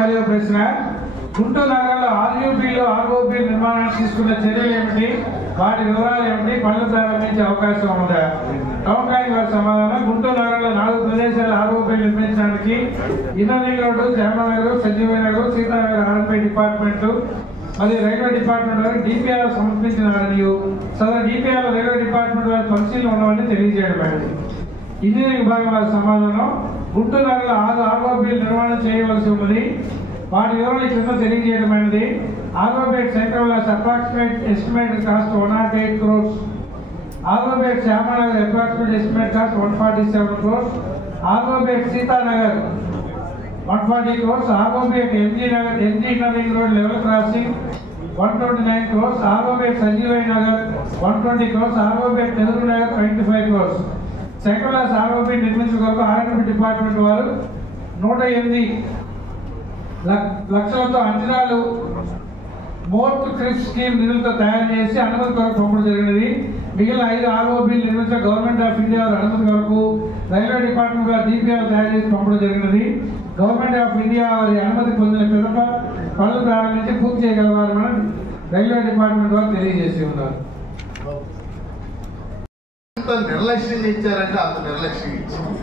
మరియు ప్రశ్న గుంటూరు నగరంలో ఆర్యూబీలు ఆర్ఓబీ నిర్మాణానికి తీసుకున్న చర్యలు ఏమిటి, వాటి వివరాలు ఏమిటి, పనులు ప్రారంభించే అవకాశం ఉందా? టౌన్ ప్లానింగ్ వారి సమాధానం. గుంటూరు నగరంలో 4 ప్రదేశాలు ఆర్ఓబీ నిర్మించడానికి engineering road, Shyamnagar, Sanjeevnagar, Seethanagar RMP department మరియు రైల్వే డిపార్ట్మెంట్ వారికి డిపిఆర్ సమర్పించినారని సదరు డిపిఆర్ రైల్వే డిపార్ట్మెంట్ వారి పరిశీలన ఉన్నవని తెలియజేయడమైనది. ఇంజనీరింగ్ విభాగం వారి సమాధానం. గుంటూరు నగరంలో 6 ఆర్ఓబీలు నిర్మాణం చేయవలసి ఉన్నది. వాటి వివరాలు కింద తెలియజేయడమైనది. ROB central approximate estimated cost 108 crores. ROB Shyamnagar approximate estimate cost 147 crores. ROB Sitanagar 140 crores. ROB MG engineering road level crossing 129 crores. ROB Sanjeevaiah Nagar 120 crores. ROB Nehru Nagar 25 crores. Central ROB నిర్మించుకోక ఆర్ఎంపీ డిపార్ట్మెంట్ వారు 108 లక్షలతో అంచనాలు మోర్ట్ క్రిప్ స్కీమ్ నిధులతో తయారు చేసి అనుమతి కొరకు పంపడం జరిగినది. మిగిలిన 5 ఆర్ఓబీలు నిర్మించిన గవర్నమెంట్ ఆఫ్ ఇండియా వారి అనుమతి కొరకు రైల్వే డిపార్ట్మెంట్ వారు డిపిఆర్ తయారు చేసి పంపడం జరిగినది. గవర్నమెంట్ ఆఫ్ ఇండియా వారి అనుమతి పొందిన పిదప పనులు ప్రారంభించి పూర్తి చేయగలవారని రైల్వే డిపార్ట్మెంట్ వారు తెలియజేసి ఉన్నారు. నిర్లక్ష్యంగా ఇచ్చారంటే అంత నిర్లక్ష్యంగా ఇచ్చారు.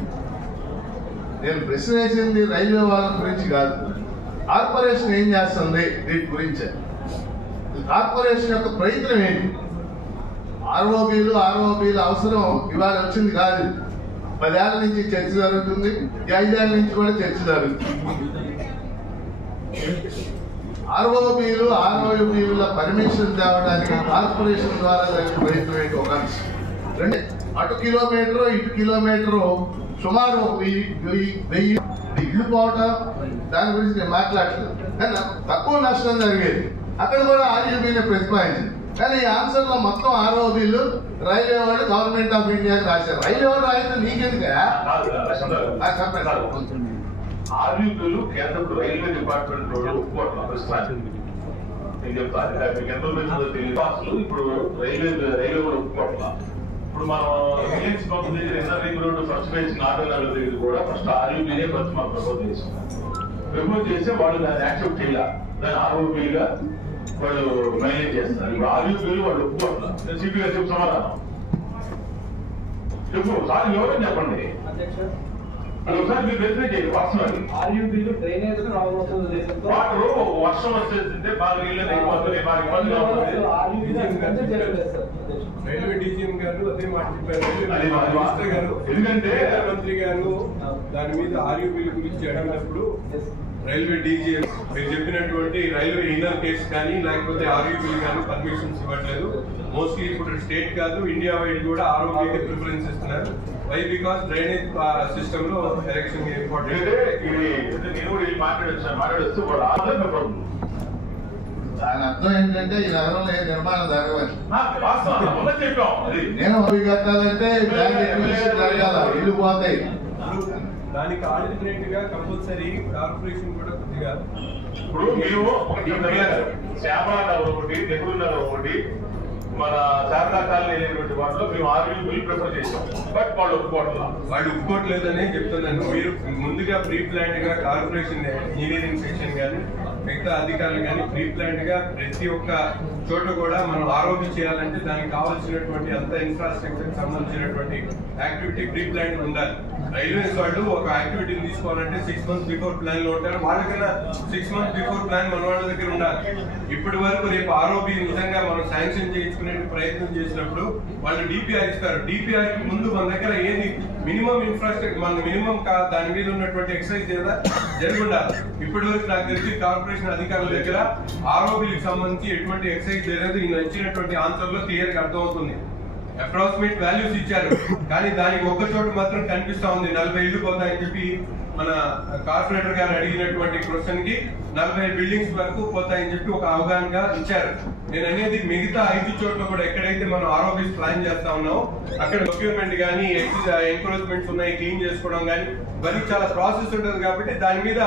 నేను ప్రశ్న వేసింది రైల్వే వాళ్ళ గురించి కాదు, కార్పొరేషన్ ఏం చేస్తుంది వీటి గురించే. కార్పొరేషన్ యొక్క ప్రయత్నం ఏంటి? ఆర్ఓబీలు అవసరం ఇవాళ వచ్చింది కాదు. 10 ఏళ్ల నుంచి చర్చ జరుగుతుంది, 5 ఏళ్ల నుంచి కూడా చర్చ జరుగుతుంది. ఆర్ఓబీల పర్మిషన్ తేవడానికి కార్పొరేషన్ ద్వారా జరిగిన ప్రయత్నం ఏంటి? ఒక అటు కిలోమీటరు ఇటు కిలోమీటరు సుమారు 1000 ఇల్లు పోవటం, దాని గురించి నేను మాట్లాడలేదు. కానీ తక్కువ నష్టం జరిగేది. అక్కడ కూడా ఆర్యూబీని ప్రతిపాదించింది. కానీ ఈ ఆన్సర్ లో మొత్తం ఆర్ఓబీలు రైల్వే వాళ్ళు గవర్నమెంట్ ఆఫ్ ఇండియాకి రాశారు. రైల్వే వాళ్ళు రాయితే నీకెందుకు? ఆర్యూబీలు కేంద్ర రైల్వే డిపార్ట్మెంట్ ఇప్పుడు రైల్వే కూడా ఒప్పుకోవట్లా. ఇప్పుడు మనం రిలయన్స్ పంపు దగ్గర ఎన్ఆర్ఐంగ్ road first phase north Nagar దగ్గర కూడా ఫస్ట్ ఆర్యూబీనే ఫస్ట్ మాకు ప్రపోజ్ చేసాం. ప్రపోజ్ చేస్తే వాళ్ళు దాన్ని యాక్సెప్ట్ చేయాలి, దాన్ని ఆర్ఓబీగా వాళ్ళు మేనేజ్ చేస్తారు. ఇప్పుడు ఆర్యూబీలు వాళ్ళు ఒప్పుకోవట్లా. నేను సిపి గారు చెప్పు సమాధానం చెప్పు సార్, ఎవరని చెప్పండి. ఒకసారి మీరు వెరిఫై చేయండి. వాస్తవాన్ని ఆర్యూబీలు డ్రైనేజ్ వాటర్ వర్షం వచ్చేస్తుంటే బాగా నీళ్ళు అయిపోతుంది, బాగా ఇబ్బందిగా ఉంటుంది. రైల్వే డీజీఎం గారు అదే మాట చెప్పారు. ఎందుకంటే మంత్రి గారు దాని మీద ఆర్యూబీల గురించి అడిగినప్పుడు రైల్వే డీజీఎం మీరు చెప్పినటువంటి రైల్వే ఇన్నర్ కేసు కానీ లేకపోతే ఆర్యూబీలు కానీ పర్మిషన్స్ ఇవ్వట్లేదు. మోస్ట్లీ ఇప్పుడు స్టేట్ కాదు ఇండియా వైడ్ కూడా ఆర్ఓబీకి ప్రిఫరెన్స్ ఇస్తున్నారు. వై? బికాస్ డ్రైనేజ్ సిస్టమ్ లో ఎలక్షన్ ఇంపార్టెంట్. నేను కూడా మాట్లాడచ్చు దాని అర్థం ఏంటంటే ఈ నగరంలో ఏ నిర్మాణం జరగవాలి. నేను అవి కట్టాలంటే జరగాల, ఇల్లు పోతాయి. దానికి ఆల్టర్నేట్ గా కంపల్సరీ కార్పొరేషన్ కూడా కొద్దిగా ఇప్పుడు మేము శ్యామనగర్ ఒకటి, నెహ్రూ నగర్ ఒకటి, మన శారదా కాలనీ అనేటువంటి వాటిలో మేము ఆర్యూబీలు ప్రిఫర్ చేసాం. బట్ వాళ్ళు ఒప్పుకోవట్లేదని చెప్తున్నాను. మీరు ముందుగా ప్రీ ప్లాన్డ్ గా కార్పొరేషన్ ఇంజనీరింగ్ సెక్షన్ కానీ మిగతా అధికారులు కానీ ప్రీ ప్లాన్డ్ గా ప్రతి ఒక్క చోట కూడా మనం ఆరోగ్యం చేయాలంటే దానికి కావాల్సినటువంటి అంత ఇన్ఫ్రాస్ట్రక్చర్ సంబంధించినటువంటి యాక్టివిటీ ప్రీ ప్లాన్ ఉండాలి. రైల్వేస్ వాళ్ళు ఒక యాక్టివిటీని తీసుకోవాలంటే 6 months బిఫోర్ ప్లాన్ లో ఉంటారు. వాళ్ళకైనా 6 months బిఫోర్ ప్లాన్ మన వాళ్ళ దగ్గర ఉండాలి. ఇప్పటి వరకు రేపు ఆర్ఓబి నిజంగా మనం శాంక్షన్ చేయించుకునే ప్రయత్నం చేసినప్పుడు వాళ్ళు డిపిఆర్ ఇస్తారు. డిపిఆర్ కి ముందు మన దగ్గర ఏది మినిమం ఇన్ఫ్రాస్ట్రక్చర్ మన మినిమం దాని మీద ఉన్నటువంటి ఎక్సర్సైజ్ ఏదా జరిగి ఉండాలి. ఇప్పటి వరకు నాకు తెలిసి కార్పొరేషన్ అధికారుల దగ్గర ఆర్ఓబికి సంబంధించి ఎటువంటి ఎక్సర్సైజ్ జరిగేది ఈయన ఇచ్చినటువంటి ఆన్సర్ లో క్లియర్ గా అర్థమవుతుంది. అప్రాక్సిమేట్ వాల్యూస్ ఇచ్చారు, కానీ దానికి ఒక్క చోట మాత్రం కనిపిస్తా ఉంది 40 ఇళ్లు పోతాయని చెప్పి మన కార్పొరేటర్ గారు అడిగినటువంటి క్వశ్చన్ కి 40 బిల్డింగ్స్ వరకు పోతాయని చెప్పి ఒక అవగాహనగా ఇచ్చారు. నేను అనేది మిగతా 5 చోట్ల కూడా ఎక్కడైతే మనం ఆర్ఓబీస్ ప్లాన్ చేస్తా ఉన్నామో అక్కడ ప్రొక్యూర్మెంట్ కానీ ఎంక్రోచ్మెంట్స్ ఉన్నాయి, క్లీన్ చేసుకోవడం కానీ ఇవన్నీ చాలా ప్రాసెస్ ఉంటుంది. కాబట్టి దాని మీద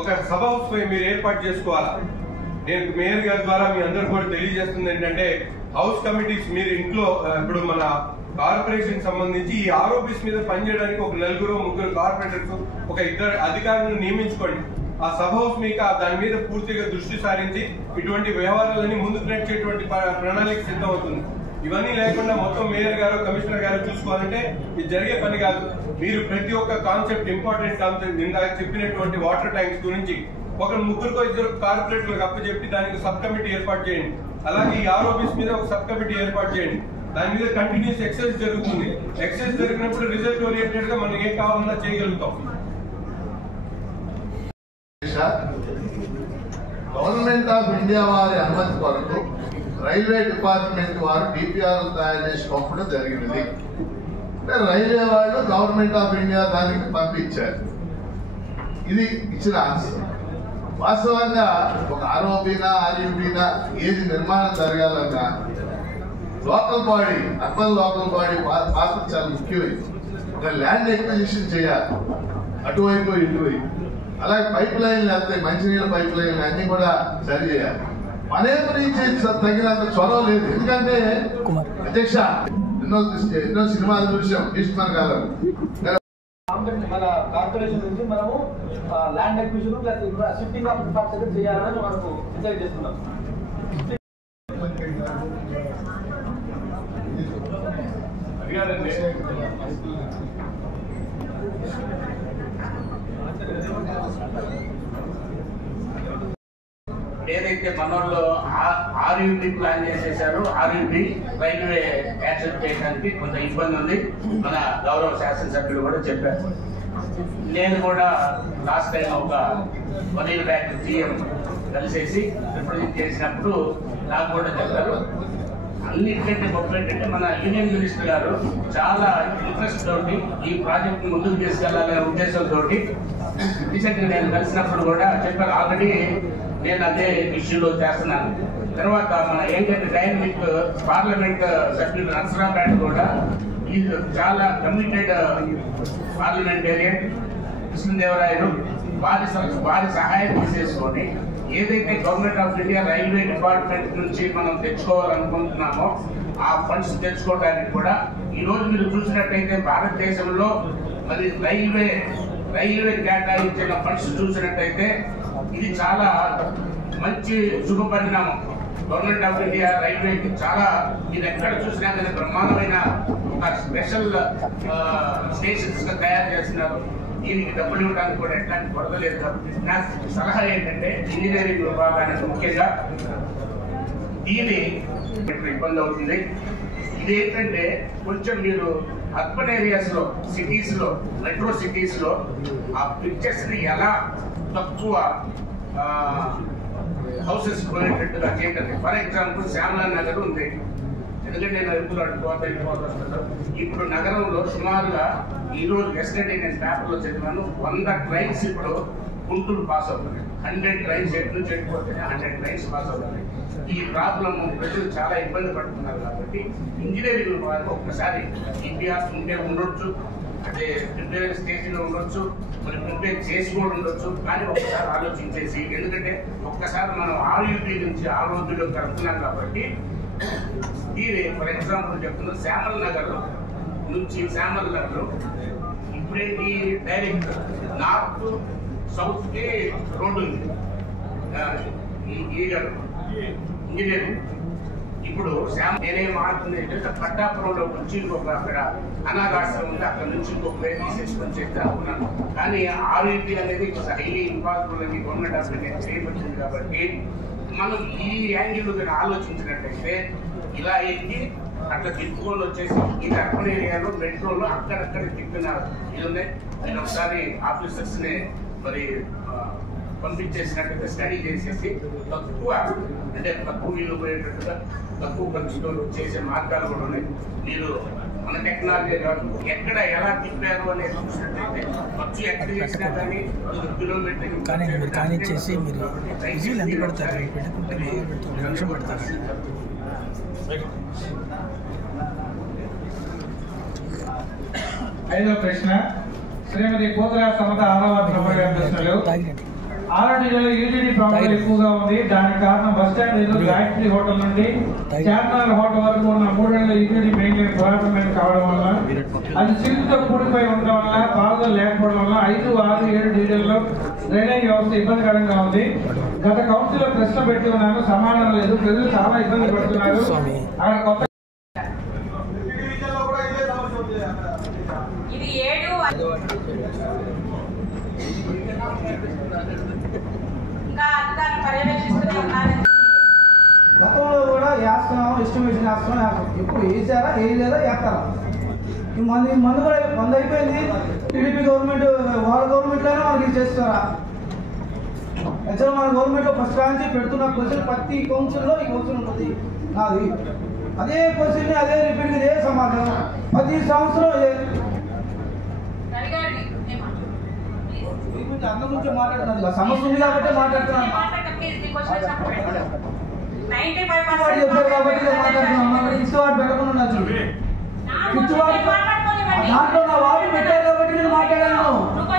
ఒక సబ్ హౌస్ మీరు ఏర్పాటు చేసుకోవాలా. నేను మేయర్ గారి ద్వారా మీ అందరూ కూడా తెలియజేస్తుంది ఏంటంటే హౌస్ కమిటీస్ మీరు ఇంట్లో ఇప్పుడు మన కార్పొరేషన్ సంబంధించి ఈ ఆర్ఓబీస్ మీద పనిచేయడానికి ఒక 4-3 కార్పొరేటర్స్ ఒక 2 అధికారులను నియమించుకోండి. ఆ సబ్ హౌస్ మీకు దాని మీద పూర్తిగా దృష్టి సారించి ఇటువంటి వ్యవహారాలన్నీ ముందుకు నడిచేటువంటి ప్రణాళిక సిద్ధం అవుతుంది. ఇవన్నీ లేకుండా మొత్తం మేయర్ గారు కమిషనర్ గారు చూసుకోవాలంటే ఇది జరిగే పని కాదు. మీరు ప్రతి ఒక్క కాన్సెప్ట్ ఇంపార్టెంట్ కాన్సెప్ట్ ఇందాక చెప్పినటువంటి వాటర్ ట్యాంక్స్ గురించి ఒక 3-2 కార్పొరేటర్లకు అప్పచెప్పి దానికి సబ్ కమిటీ ఏర్పాటు చేయండి. అలాగే ఈ ఆర్ఓబీస్ మీద ఒక సబ్ కమిటీ ఏర్పాటు చేయండి. దాని మీద కంటిన్యూస్ ఎక్సర్సైజ్ జరుగుతుంది. ఎక్సర్సైజ్ జరిగినప్పుడు రిజల్ట్ ఓరియంటెడ్ గా మనం ఏం కావాలన్నా చేయగలుగుతాం. గవర్నమెంట్ ఆఫ్ ఇండియా వారి అనుమతి కొరకు రైల్వే డిపార్ట్మెంట్ వారు డిపిఆర్ తయారు చేసి పంపడం జరిగినది. అంటే రైల్వే వాళ్ళు గవర్నమెంట్ ఆఫ్ ఇండియా దానికి పంపించారు. ఇది ఇచ్చిన ఆన్సర్. వాస్తవంగా ఒక ఆర్ఓబీనా ఆర్యూబీనా ఏది నిర్మాణం జరగాలన్నా local body, urban local body పాత్ర చాలా ముఖ్యమైనది. ఒక ల్యాండ్ ఎక్విజిషన్ చేయాలి అటువైపు ఇటువైపు. అలాగే పైప్ లైన్లు వెళ్తాయి, మంచినీళ్ళ పైప్ లైన్లు అన్ని కూడా సరి చేయాలి. మనేపు నుంచి తగినంత చొరవ లేదు. ఎందుకంటే అధ్యక్ష ఎన్నో సినిమాలు చూసాం భీష్మర్ గారు. మన కార్పొరేషన్ నుంచి మనము land acquisition plus shifting of infrastructure చేయాలని మనకు డిసైడ్ చేస్తున్నాం. ఏదైతే మనోళ్ళు RUP plan చేసేసారో RUP railway accept చేయడానికి కొంత ఇబ్బంది ఉంది. మన గౌరవ శాసనసభ్యులు కూడా చెప్పారు. నేను కూడా లాస్ట్ టైం ఒక 1 year బ్యాక్ జీఎం కలిసేసి రిప్రజెంట్ చేసినప్పుడు నాకు కూడా చెప్పారు. అన్నిటికంటే గొప్ప ఏంటంటే మన యూనియన్ మినిస్టర్ గారు చాలా ఇంట్రెస్ట్ తోటి ఈ ప్రాజెక్ట్ ముందుకు తీసుకెళ్లాలనే ఉద్దేశంతో రీసెంట్గా నేను కలిసినప్పుడు కూడా చెప్పారు. ఆల్రెడీ నేను అదే ఇష్యూలో చేస్తున్నాను. తర్వాత మన ఏంటంటే డైనమిక్ పార్లమెంట్ సభ్యులు నరసరావుపేట కూడా ఇది చాలా కమిటెడ్ పార్లమెంటేరియన్ కృష్ణదేవరాయలు వారి సహాయం తీసేసుకొని ఏదైతే government of India railway department నుంచి మనం తెచ్చుకోవాలనుకుంటున్నామో ఆ ఫండ్స్ తెచ్చుకోవడానికి కూడా ఈ రోజు మీరు చూసినట్టయితే భారతదేశంలో మరి రైల్వే కేటాయించిన ఫండ్స్ చూసినట్టయితే ఇది చాలా మంచి శుభ పరిణామం. గవర్నమెంట్ ఆఫ్ ఇండియా రైల్వేకి చాలా మీరు ఎక్కడ చూసినా కానీ బ్రహ్మాండమైన ఒక స్పెషల్ స్టేషన్స్ తయారు చేస్తున్నారు. దీనికి డబ్బులు ఇవ్వడానికి కూడా ఎట్లాంటి కొరత లేదు. కాబట్టి నా సలహా ఏంటంటే ఇంజనీరింగ్ విభాగానికి ముఖ్యంగా దీని ఇబ్బంది అవుతుంది. ఇది ఏంటంటే కొంచెం మీరు అర్బన్ ఏరియాస్ లో సిటీస్ లో మెట్రో సిటీస్ లో ఆ పిక్చర్స్ ని ఎలా తక్కువ హౌసెస్ పోయేటట్టుగా చేయటం. ఫర్ ఎగ్జాంపుల్ శ్యామలా నగర్ ఉంది. ఎందుకంటే నేను ఎప్పుడు అడుగుతున్నాను. ఇప్పుడు నగరంలో సుమారుగా ఈ రోజు ఎస్టర్డే నేను పేపర్లో చదివాను 100 ట్రైన్స్ ఇప్పుడు గుంటూరు పాస్ అవుతున్నాయి. 100 ట్రైన్స్ ఎటు నుంచి ఎట్టుకోతేనే 100 ట్రైన్స్ పాస్ అవుతున్నాయి. ఈ ప్రాబ్లం ప్రజలు చాలా ఇబ్బంది పడుతున్నారు. కాబట్టి ఇంజనీరింగ్ వారికి ఒక్కసారి ఇండియాస్ ఉంటే ఉండొచ్చు, అంటే ప్రిపేర్ స్టేజ్లో ఉండొచ్చు, మరి ప్రిపేర్ చేసి కూడా ఉండొచ్చు. కానీ ఒక్కసారి ఆలోచించేసి, ఎందుకంటే ఒక్కసారి మనం ఆర్యూపీ నుంచి ఆర్ఓబీలో కలుపుతున్నాం కాబట్టి దీని ఫర్ ఎగ్జాంపుల్ చెప్తున్నా శ్యామల్ నగర్ నుంచి శ్యామల్ నగర్ ఇప్పుడేంటి డైరెక్ట్ నార్త్ సౌత్ కి రోడ్డు ఉంది. ఇంజనీరింగ్ ఇప్పుడు నేనేం మారుతుంది అంటే పట్టాపురంలో నుంచి ఇంకొక అక్కడ అనాథాశ్రమం ఉంది, అక్కడ నుంచి ఇంకొక వే తీసేసుకొని చేస్తే అనుకున్నాను. కానీ ఆర్ఈపీ అనేది హైలీ ఇంపాసిబుల్ అని గవర్నమెంట్ హాస్పిటల్ చేయబడుతుంది. కాబట్టి మనం ఈ యాంగిల్ ఆలోచించినట్టయితే ఇలా ఎక్కి అట్లా తిప్పుకొని వచ్చేసి ఇది అర్బన్ ఏరియాలో మెట్రోలో అక్కడక్కడ తిప్పిన ఇది ఉన్నాయి. నేను ఒకసారి ఆఫీసర్స్ ని మరి పంపించేసినట్టయితే స్టడీ చేసేసి తక్కువ అంటే తక్కువ వీలు పోయేటట్టుగా తక్కువ ఖర్చుతో చేసే మార్గాలు కూడా ఉన్నాయి. మీరు మన టెక్నాలజీ ఎక్కడ ఎలా తిప్పారు అనేది చూసినట్టయితే ఖర్చు ఎక్కడ చేసినా కానీ కిలోమీటర్ ఐదవ ప్రశ్న శ్రీమతి కోతురా సమత 6వ ప్రశ్నలు. ఆర్ఆర్డీలో యూజీడీ ప్రాబ్లం ఎక్కువగా ఉంది. దానికి కారణం బస్ స్టాండ్ ఎదురు గాయత్రి హోటల్ నుండి చార్మినార్ హోటల్ వరకు ఉన్న 3 ఏళ్ల యూజీడీ మెయింటైన్ పురాతనమైన కావడం వల్ల, అది సిల్క్తో కూడిపోయి ఉండడం వల్ల, పారుదల లేకపోవడం వల్ల 5, 6, 7 డివిజన్లో డ్రైనేజ్ వ్యవస్థ ఇబ్బందికరంగా ఉంది. గత కౌన్సిల్లో ప్రశ్న పెట్టి ఉన్నాను, సమాధానం లేదు. ప్రజలు చాలా ఇబ్బంది పడుతున్నారు. అక్కడ కొత్త గతంలో కూడా వేస్తున్నాం, ఎస్టిమేషన్ వేస్తున్నాం. ఎప్పుడు వేసారా వేయలేదా వేస్తారా? ఈ మందు కూడా 100 అయిపోయింది. టీడీపీ గవర్నమెంట్ వాళ్ళ గవర్నమెంట్లోనే మనకి చేస్తారా? యాక్చువల్గా మన గవర్నమెంట్లో ఫస్ట్ నుంచి పెడుతున్న క్వశ్చన్ ప్రతి కౌన్సిల్లో ఈ క్వశ్చన్ ఉంటుంది నాది. అదే క్వశ్చన్ అదే రిపీట్ ఇదే సమాధానం ప్రతి సంవత్సరం. అందరి నుంచి మాట్లాడుతున్నాను, సమస్య ఉంది కాబట్టి మాట్లాడుతున్నాను. కిచ్చువాడు పెట్టకుండా దాంట్లో నా వాడు పెట్టారు కాబట్టి నేను మాట్లాడాను.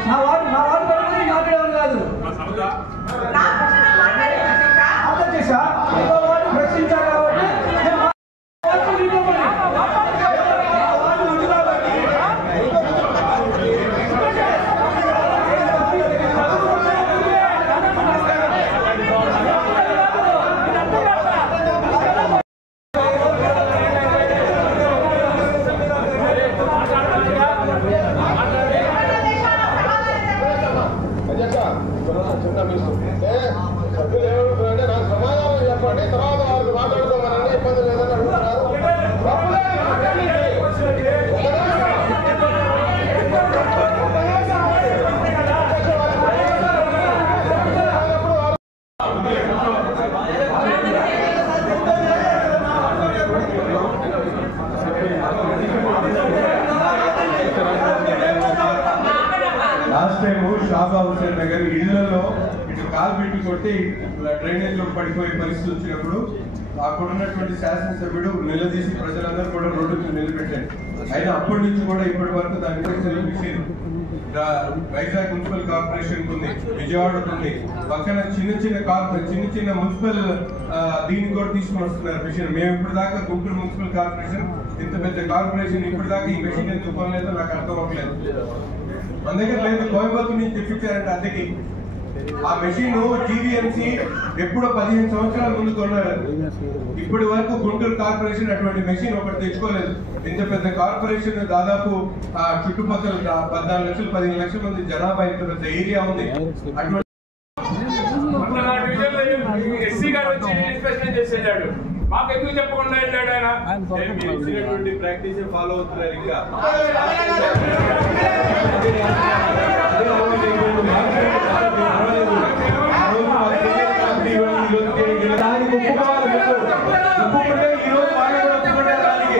నా వాడు పెట్టకుండా మాట్లాడేవాడు కాదు. అర్థం చేశా వాడు ప్రశ్నించారు కాబట్టి ఇళ్లలో ఇటు కాలు పెట్టి కొట్టి డ్రైనేజ్ లో పడిపోయే పరిస్థితి వచ్చినప్పుడు అక్కడ ఉన్నటువంటి శాసనసభ్యుడు నిలదీసి ప్రజలందరూ కూడా రోడ్డు నిలబెట్టారు. అయినా అప్పటి నుంచి కూడా ఇప్పటి వరకు దాని మిషన్ వైజాగ్ మున్సిపల్ కార్పొరేషన్ ఉంది, విజయవాడకు ఉంది, పక్కన చిన్న మున్సిపల్ దీన్ని కూడా తీసుకుని వస్తున్నారు మిషన్. మేము ఇప్పుడు దాకా గుంటూరు మున్సిపల్ కార్పొరేషన్ ఇంత పెద్ద కార్పొరేషన్ ఇప్పుడు దాకా ఈ మిషన్ ఎందుకు కొనలేదో నాకు అర్థం అవ్వలేదు. మన దగ్గర లేదు, కోయంబత్తూరు నుంచి తెప్పించారంటే అద్దెకి. ఆ మెషిన్ జీవీఎంసీ ఎప్పుడో 15 సంవత్సరాల ముందు కొన్నారు. ఇప్పటి వరకు గుంటూరు కార్పొరేషన్ అటువంటి మెషిన్ ఒకటి తెచ్చుకోలేదు. ఇంత పెద్ద కార్పొరేషన్ దాదాపు చుట్టుపక్కల 14 లక్షలు 15 లక్షల మంది జనాభా, ఇంత పెద్ద ఏరియా ఉంది. అటువంటి ఎస్సీ గారు వచ్చి ఇన్స్పెక్షన్ చేసేటాడు, మాకు ఎందుకు చెప్పకుండా వెళ్ళాడు ఆయన. ప్రాక్టీస్ ఫాలో అవుతున్నారు. ఇంకా దానికి ఒప్పుకోవాలి. ఒప్పుకుంటే ఈరోజు బాగా ఒప్పుకుంటారు. దానికి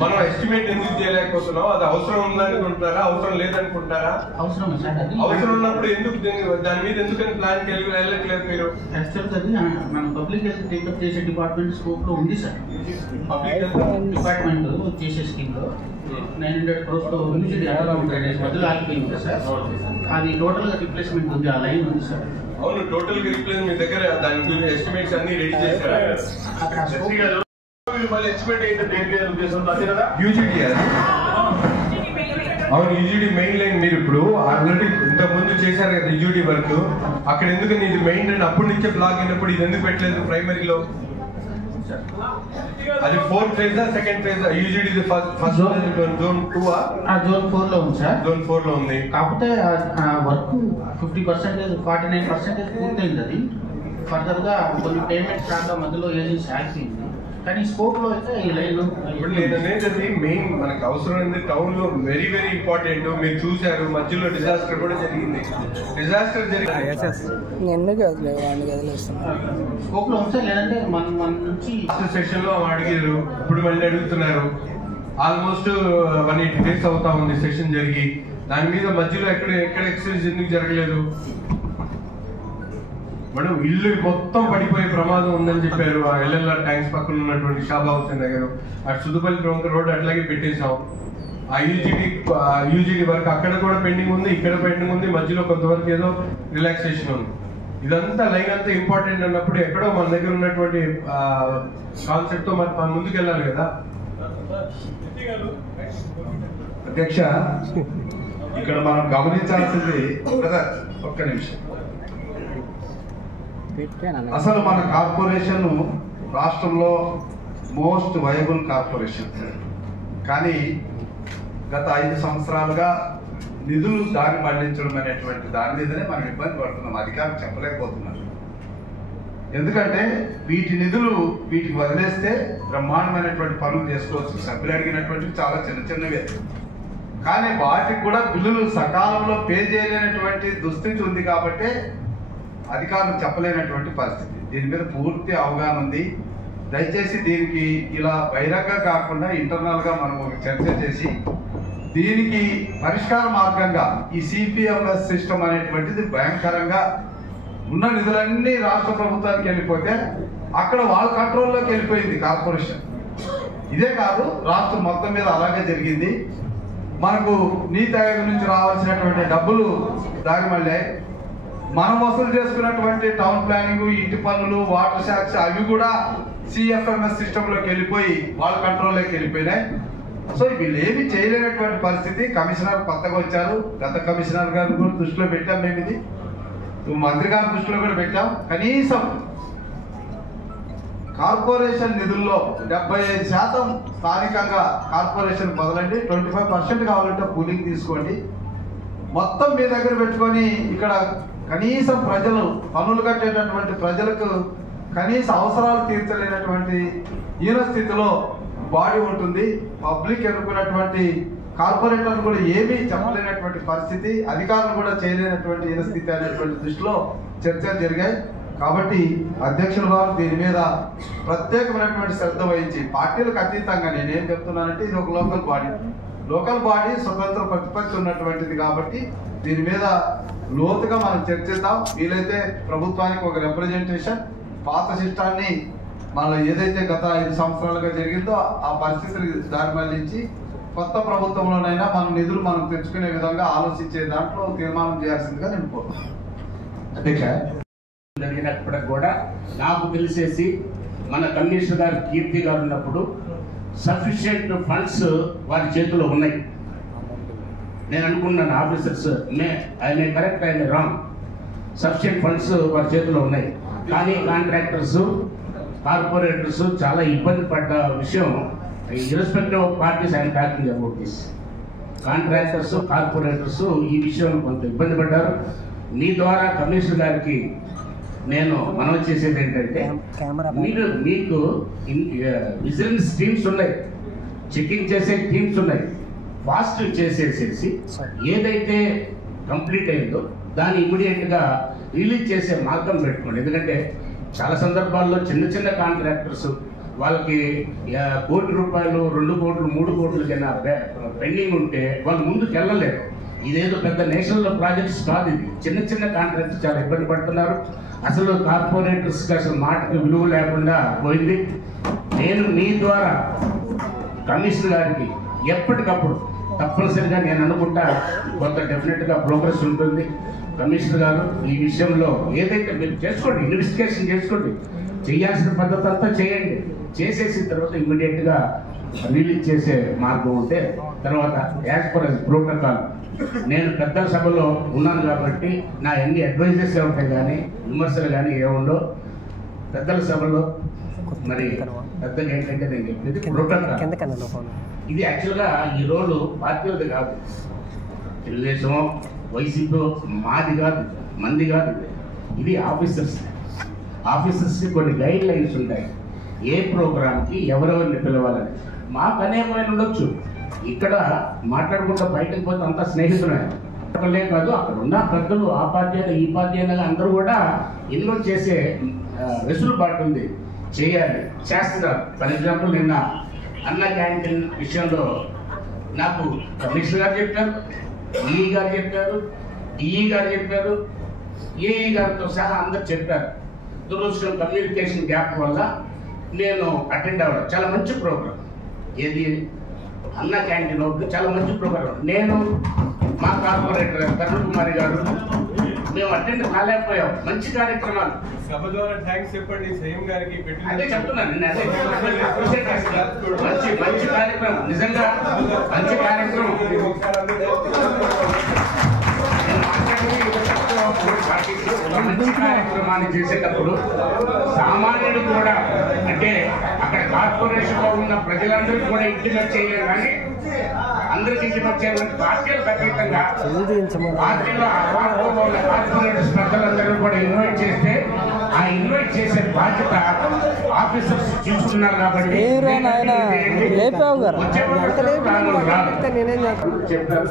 మనం ఎస్టిమేట్ ఎందుకు చేయలేకపోతున్నాం? అది అవసరం ఉందనుకుంటున్నారా, అవసరం లేదనుకుంటారా? అవసరం ఉన్నప్పుడు ఎందుకు దాని మీద ఎందుకని ప్లాన్ వెళ్ళట్లేదు మీరు? మన పబ్లిక్ హెల్త్ టేకప్ చేసే డిపార్ట్మెంట్ స్కోప్ లో ఉంది సార్. పబ్లిక్ హెల్త్ డిపార్ట్మెంట్ చేసే స్కీమ్ లో 900 crores తో బదులు ఆగిపోయింది సార్. అది టోటల్ గా రిప్లేస్మెంట్ ఉంది, ఆ లైన్ ఉంది సార్. అవును, టోటల్ గా రిప్లేస్ మీ దగ్గర దాని గురించి ఎస్టిమేట్స్ అన్ని రెడీ చేశారు. అవును, యూజీడీ మెయిన్ లైన్ మీరు ఇప్పుడు ఆల్రెడీ ఇంత ముందు చేశారు కదా యూజీడీ వర్క్. అక్కడ ఎందుకని ఇది మెయిన్ లైన్ అప్పటి నుంచే బ్లాక్ అయినప్పుడు ఇది ఎందుకు పెట్టలేదు ప్రైమరీలో? అది 4th phase second phase UGD first zone 2 zone 4 లో ఉంది సార్. జోన్ 4 లో ఉంది. కాకపోతే వర్క్ 50% 49% పూర్తయింది. అది ఫర్దర్ గా కొన్ని పేమెంట్స్ రాక మధ్యలో ఏజెన్సీ ఆగిపోయింది. కానీ స్కోప్ లో అయితే ఈ లైన్ ఇప్పుడు నేను అనేది మెయిన్ మనకు అవసరమైంది టౌన్ లో వెరీ వెరీ ఇంపార్టెంట్. మీరు చూసారు మధ్యలో డిజాస్టర్ కూడా జరిగింది. డిజాస్టర్ స్కోప్ లో ఉంటే లేదంటే మన నుంచి సెషన్ లో అడిగారు, ఇప్పుడు మళ్ళీ అడుగుతున్నారు. ఆల్మోస్ట్ 180 days అవుతా ఉంది సెషన్ జరిగి. దాని మీద మధ్యలో ఎక్కడ ఎక్సర్సైజ్ ఎందుకు జరగలేదు? మేడం ఇల్లు మొత్తం పడిపోయే ప్రమాదం ఉందని చెప్పారు. ఆ ఎల్ఎల్ఆర్ ట్యాంక్స్ పక్కన ఉన్నటువంటి షాబా హుసేన్ దగ్గర అటు సుదుపల్లి ప్రముఖ రోడ్ అట్లాగే పెట్టేశాం. ఆ యూజీడీ వర్క్ అక్కడ కూడా పెండింగ్ ఉంది, ఇక్కడ పెండింగ్ ఉంది, మధ్యలో కొంతవరకు ఏదో రిలాక్సేషన్ ఉంది. ఇదంతా లైన్ అంతా ఇంపార్టెంట్ అన్నప్పుడు ఎక్కడో మన దగ్గర ఉన్నటువంటి కాన్సెప్ట్ తో మనం ముందుకు వెళ్ళాలి కదా. అధ్యక్ష, ఇక్కడ మనం గమనించాల్సింది ఒక్క నిమిషం. అసలు మన కార్పొరేషన్ రాష్ట్రంలో మోస్ట్ వైబుల్ కార్పొరేషన్, కానీ గత 5 సంవత్సరాలుగా నిధులు దారి మళ్లించడం అనేటువంటి దాని మీదనే మనం ఇబ్బంది పడుతున్నాం. అధికారులు చెప్పలేకపోతున్నారు. ఎందుకంటే వీటి నిధులు వీటికి వదిలేస్తే బ్రహ్మాండమైనటువంటి పనులు చేసుకోవచ్చు. సభ్యులు అడిగినటువంటి చాలా చిన్న చిన్నవే, కానీ వాటికి కూడా బిల్లులు సకాలంలో పే చేయలేనటువంటి దుస్థితి ఉంది. కాబట్టి అధికారులు చెప్పలేనటువంటి పరిస్థితి. దీని మీద పూర్తి అవగాహన ఉంది. దయచేసి దీనికి ఇలా బహిరంగ కాకుండా ఇంటర్నల్ గా మనం ఒక చర్చ చేసి దీనికి పరిష్కార మార్గంగా ఈ సిపిఎంఎస్ సిస్టమ్ అనేటువంటిది భయంకరంగా ఉన్న నిధులన్నీ రాష్ట్ర ప్రభుత్వానికి వెళ్ళిపోతే అక్కడ వాళ్ళ కంట్రోల్లోకి వెళ్ళిపోయింది కార్పొరేషన్. ఇదే కాదు, రాష్ట్రం మొత్తం మీద అలాగే జరిగింది. మనకు నీతి ఆయోగ్ నుంచి రావాల్సినటువంటి డబ్బులు దారి మళ్ళాయి. మనం వసూలు చేసుకున్నటువంటి టౌన్ ప్లానింగ్, ఇంటి పన్నులు, వాటర్ ట్యాక్స్ అవి కూడా సిఎఫ్ఎంఎస్ సిస్టంలోకి వెళ్ళిపోయి వాళ్ళ కంట్రోల్లోకి వెళ్ళిపోయినాయి. సో వీళ్ళు ఏమి చేయలేనటువంటి పరిస్థితి. కమిషనర్ కొత్తగా వచ్చారు, గత కమిషనర్ గారు కూడా దృష్టిలో పెట్టాం మేము, ఇది మంత్రి గారి దృష్టిలో కూడా పెట్టాం. కనీసం కార్పొరేషన్ నిధుల్లో 75% స్థానికంగా కార్పొరేషన్ బదలండి, 25% కావాలంటే పూలింగ్ తీసుకోండి. మొత్తం మీ దగ్గర పెట్టుకొని ఇక్కడ కనీసం ప్రజలు పన్నులు కట్టేటటువంటి ప్రజలకు కనీస అవసరాలు తీర్చలేనటువంటి ఈన స్థితిలో బాడీ ఉంటుంది. పబ్లిక్ ఎన్నుకున్నటువంటి కార్పొరేటర్లు కూడా ఏమీ చెప్పలేనటువంటి పరిస్థితి, అధికారులు కూడా చేయలేనటువంటి ఈన స్థితి అనేటువంటి దృష్టిలో చర్చలు జరిగాయి. కాబట్టి అధ్యక్షుల వారు దీని మీద ప్రత్యేకమైనటువంటి శ్రద్ధ వహించి పార్టీలకు అతీతంగా నేనేం చెప్తున్నానంటే ఇది ఒక లోకల్ బాడీ స్వతంత్ర ప్రతిపత్తి ఉన్నటువంటిది కాబట్టి దీని మీద లోతుగా మనం చర్చిద్దాం. వీలైతే ప్రభుత్వానికి ఒక రిప్రజెంటేషన్, పాత సిస్టాన్ని మన ఏదైతే గత 5 సంవత్సరాలుగా జరిగిందో ఆ పరిస్థితులు దారి మళ్లించి కొత్త ప్రభుత్వంలోనైనా మన నిధులు మనం తెచ్చుకునే విధంగా ఆలోచించే దాంట్లో తీర్మానం చేయాల్సిందిగా నేను కోరుతున్నాను. అధ్యక్ష, జరిగినప్పటికి కూడా నాకు తెలిసేసి మన కమిషనర్ గారు కీర్తి గారు ఉన్నప్పుడు సఫిషియెంట్ ఫండ్స్ వారి చేతిలో ఉన్నాయి. నేను అనుకున్నాను ఆఫీసర్స్ ఆయన కరెక్ట్, ఆయన రాంగ్, సఫిషియెంట్ ఫండ్స్ వారి చేతిలో ఉన్నాయి. కానీ కాంట్రాక్టర్స్, కార్పొరేటర్స్ చాలా ఇబ్బంది పడ్డ విషయం, ఇర్రెస్పెక్టివ్ ఆఫ్ పార్టీస్ ఆయన talking about this. Contractors, corporators ఈ విషయంలో కొంత ఇబ్బంది పడ్డారు. మీ ద్వారా కమిషనర్ గారికి నేను మనవి చేసేది ఏంటంటే, మీకు విజిలెన్స్ టీమ్స్ ఉన్నాయి, చెకింగ్ చేసే టీమ్స్ ఉన్నాయి, ఫాస్ట్ చేసేసేసి ఏదైతే కంప్లీట్ అయిందో దాన్ని ఇమీడియట్గా రిలీజ్ చేసే మార్గం పెట్టుకోండి. ఎందుకంటే చాలా సందర్భాల్లో చిన్న కాంట్రాక్టర్స్ వాళ్ళకి ₹1 కోటి, 2 కోట్లు, 3 కోట్లు కన్నా పెండింగ్ ఉంటే వాళ్ళు ముందుకు వెళ్ళలేరు. ఇదేదో పెద్ద నేషనల్ ప్రాజెక్ట్స్ కాదు, ఇది చిన్న కాంట్రాక్టర్స్ చాలా ఇబ్బంది పడుతున్నారు. అసలు కార్పొరేటర్స్కి అసలు మాటకి విలువ లేకుండా పోయింది. నేను మీ ద్వారా కమిషనర్ గారికి ఎప్పటికప్పుడు తప్పనిసరిగా నేను అనుకుంటా కొంత డెఫినెట్గా ప్రోగ్రెస్ ఉంటుంది. కమిషనర్ గారు ఈ విషయంలో ఏదైతే మీరు చేసుకోండి, ఇన్వెస్టిగేషన్ చేసుకోండి, చేయాల్సిన పద్ధతి అంతా చేయండి. చేసేసిన తర్వాత ఇమ్మీడియట్గా రిలీజ్ చేసే మార్గం ఉంటే తర్వాత యాజ్ పర్ యాజ్ ప్రోటోకాల్, నేను పెద్దల సభలో ఉన్నాను కాబట్టి నా ఎన్ని అడ్వైజెస్ ఉంటాయి కానీ విమర్శలు కానీ ఏముండో. పెద్దల సభలో మరి పెద్దగా ఏంటంటే నేను చెప్పేది ప్రోటోకాల్. ఇది యాక్చువల్గా ఈ రోజు పార్టీలది కాదు, తెలుగుదేశం, వైసీపీ మాది కాదు, మంది కాదు. ఇది ఆఫీసర్స్కి కొన్ని గైడ్ లైన్స్ ఉంటాయి. ఏ ప్రోగ్రామ్కి ఎవరెవరిని పిలవాలని. మాకు అనేకమైన ఉండొచ్చు, ఇక్కడ మాట్లాడుకుంటూ బయటకు పోతే అంతా స్నేహితులే కాదు, అక్కడ ఉన్న పెద్దలు ఆ పార్టీ అయినా ఈ పార్టీ అయినా అందరూ కూడా ఇన్వెస్ట్ చేసే వెసులుబాటు ఉంది, చేయాలి, చేస్తున్నారు. ఫర్ ఎగ్జాంపుల్ నిన్న అన్న క్యాంటీన్ విషయంలో నాకు కమిషనర్ గారు చెప్పారు, ఈఈ గారు చెప్పారు, డిఈ గారు చెప్పారు, ఏఈ గారితో సహా అందరు చెప్పారు. దురదృష్టం కమ్యూనికేషన్ గ్యాప్ వల్ల నేను అటెండ్ అవ్వడం. చాలా మంచి ప్రోగ్రాం, ఏది అన్న క్యాంటీన్ చాలా మంచి ప్రోగ్రాం. నేను మా కార్పొరేటర్ కరుణ్ కుమారి గారు మేము అటెండ్ కాలేకపోయాం. మంచి కార్యక్రమాలు. సభ ద్వారా థ్యాంక్స్ చెప్పండి సీఎం గారికి. అదే చెప్తున్నాను నేను, అదే మంచి కార్యక్రమం, నిజంగా మంచి కార్యక్రమం. మంచి కార్యక్రమాన్ని చేసేటప్పుడు సామాన్యుడు కూడా, అంటే అక్కడ కార్పొరేషన్ లో ఉన్న ప్రజలందరికీ కూడా ఇంటిమేట్ చేయలేదు, కానీ అందరికి ఇంటిమేట్ చేయాలని పార్టీలకు అతీతంగా పార్టీలో ఉన్న కార్పొరేటర్స్ ప్రజలందరూ కూడా ఇన్వైట్ చేస్తే ఆ ఇన్వైట్ చేసే బాధ్యత ఆఫీసర్స్ తీసుకున్నారు కాబట్టి చెప్పారు.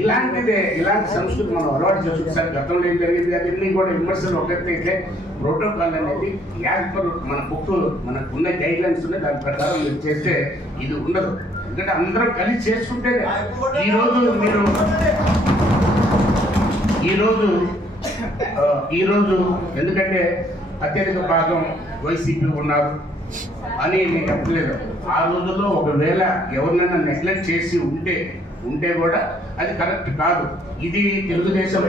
ఇలాంటి సంస్కృతి మనం అలవాటు చేసుకుంటాం. గతంలో ఏం జరిగింది అదన్నీ కూడా విమర్శలు ఒకటైతే ప్రోటోకాల్ అనేది యాజ్ పర్ మన బుక్ మనకు ఉన్న గైడ్ లైన్స్ ఉన్నాయి, దాని ప్రకారం మీరు చేస్తే ఇది ఉండదు. ఎందుకంటే అందరం కలిసి చేసుకుంటే ఈరోజు ఎందుకంటే అత్యధిక భాగం వైసీపీ ఉన్నారు అని నేను చెప్పలేదు. ఆ రోజుల్లో ఒకవేళ ఎవరినైనా నెగ్లెక్ట్ చేసి ఉంటే కూడా అది కరెక్ట్ కాదు. ఇది తెలుగుదేశం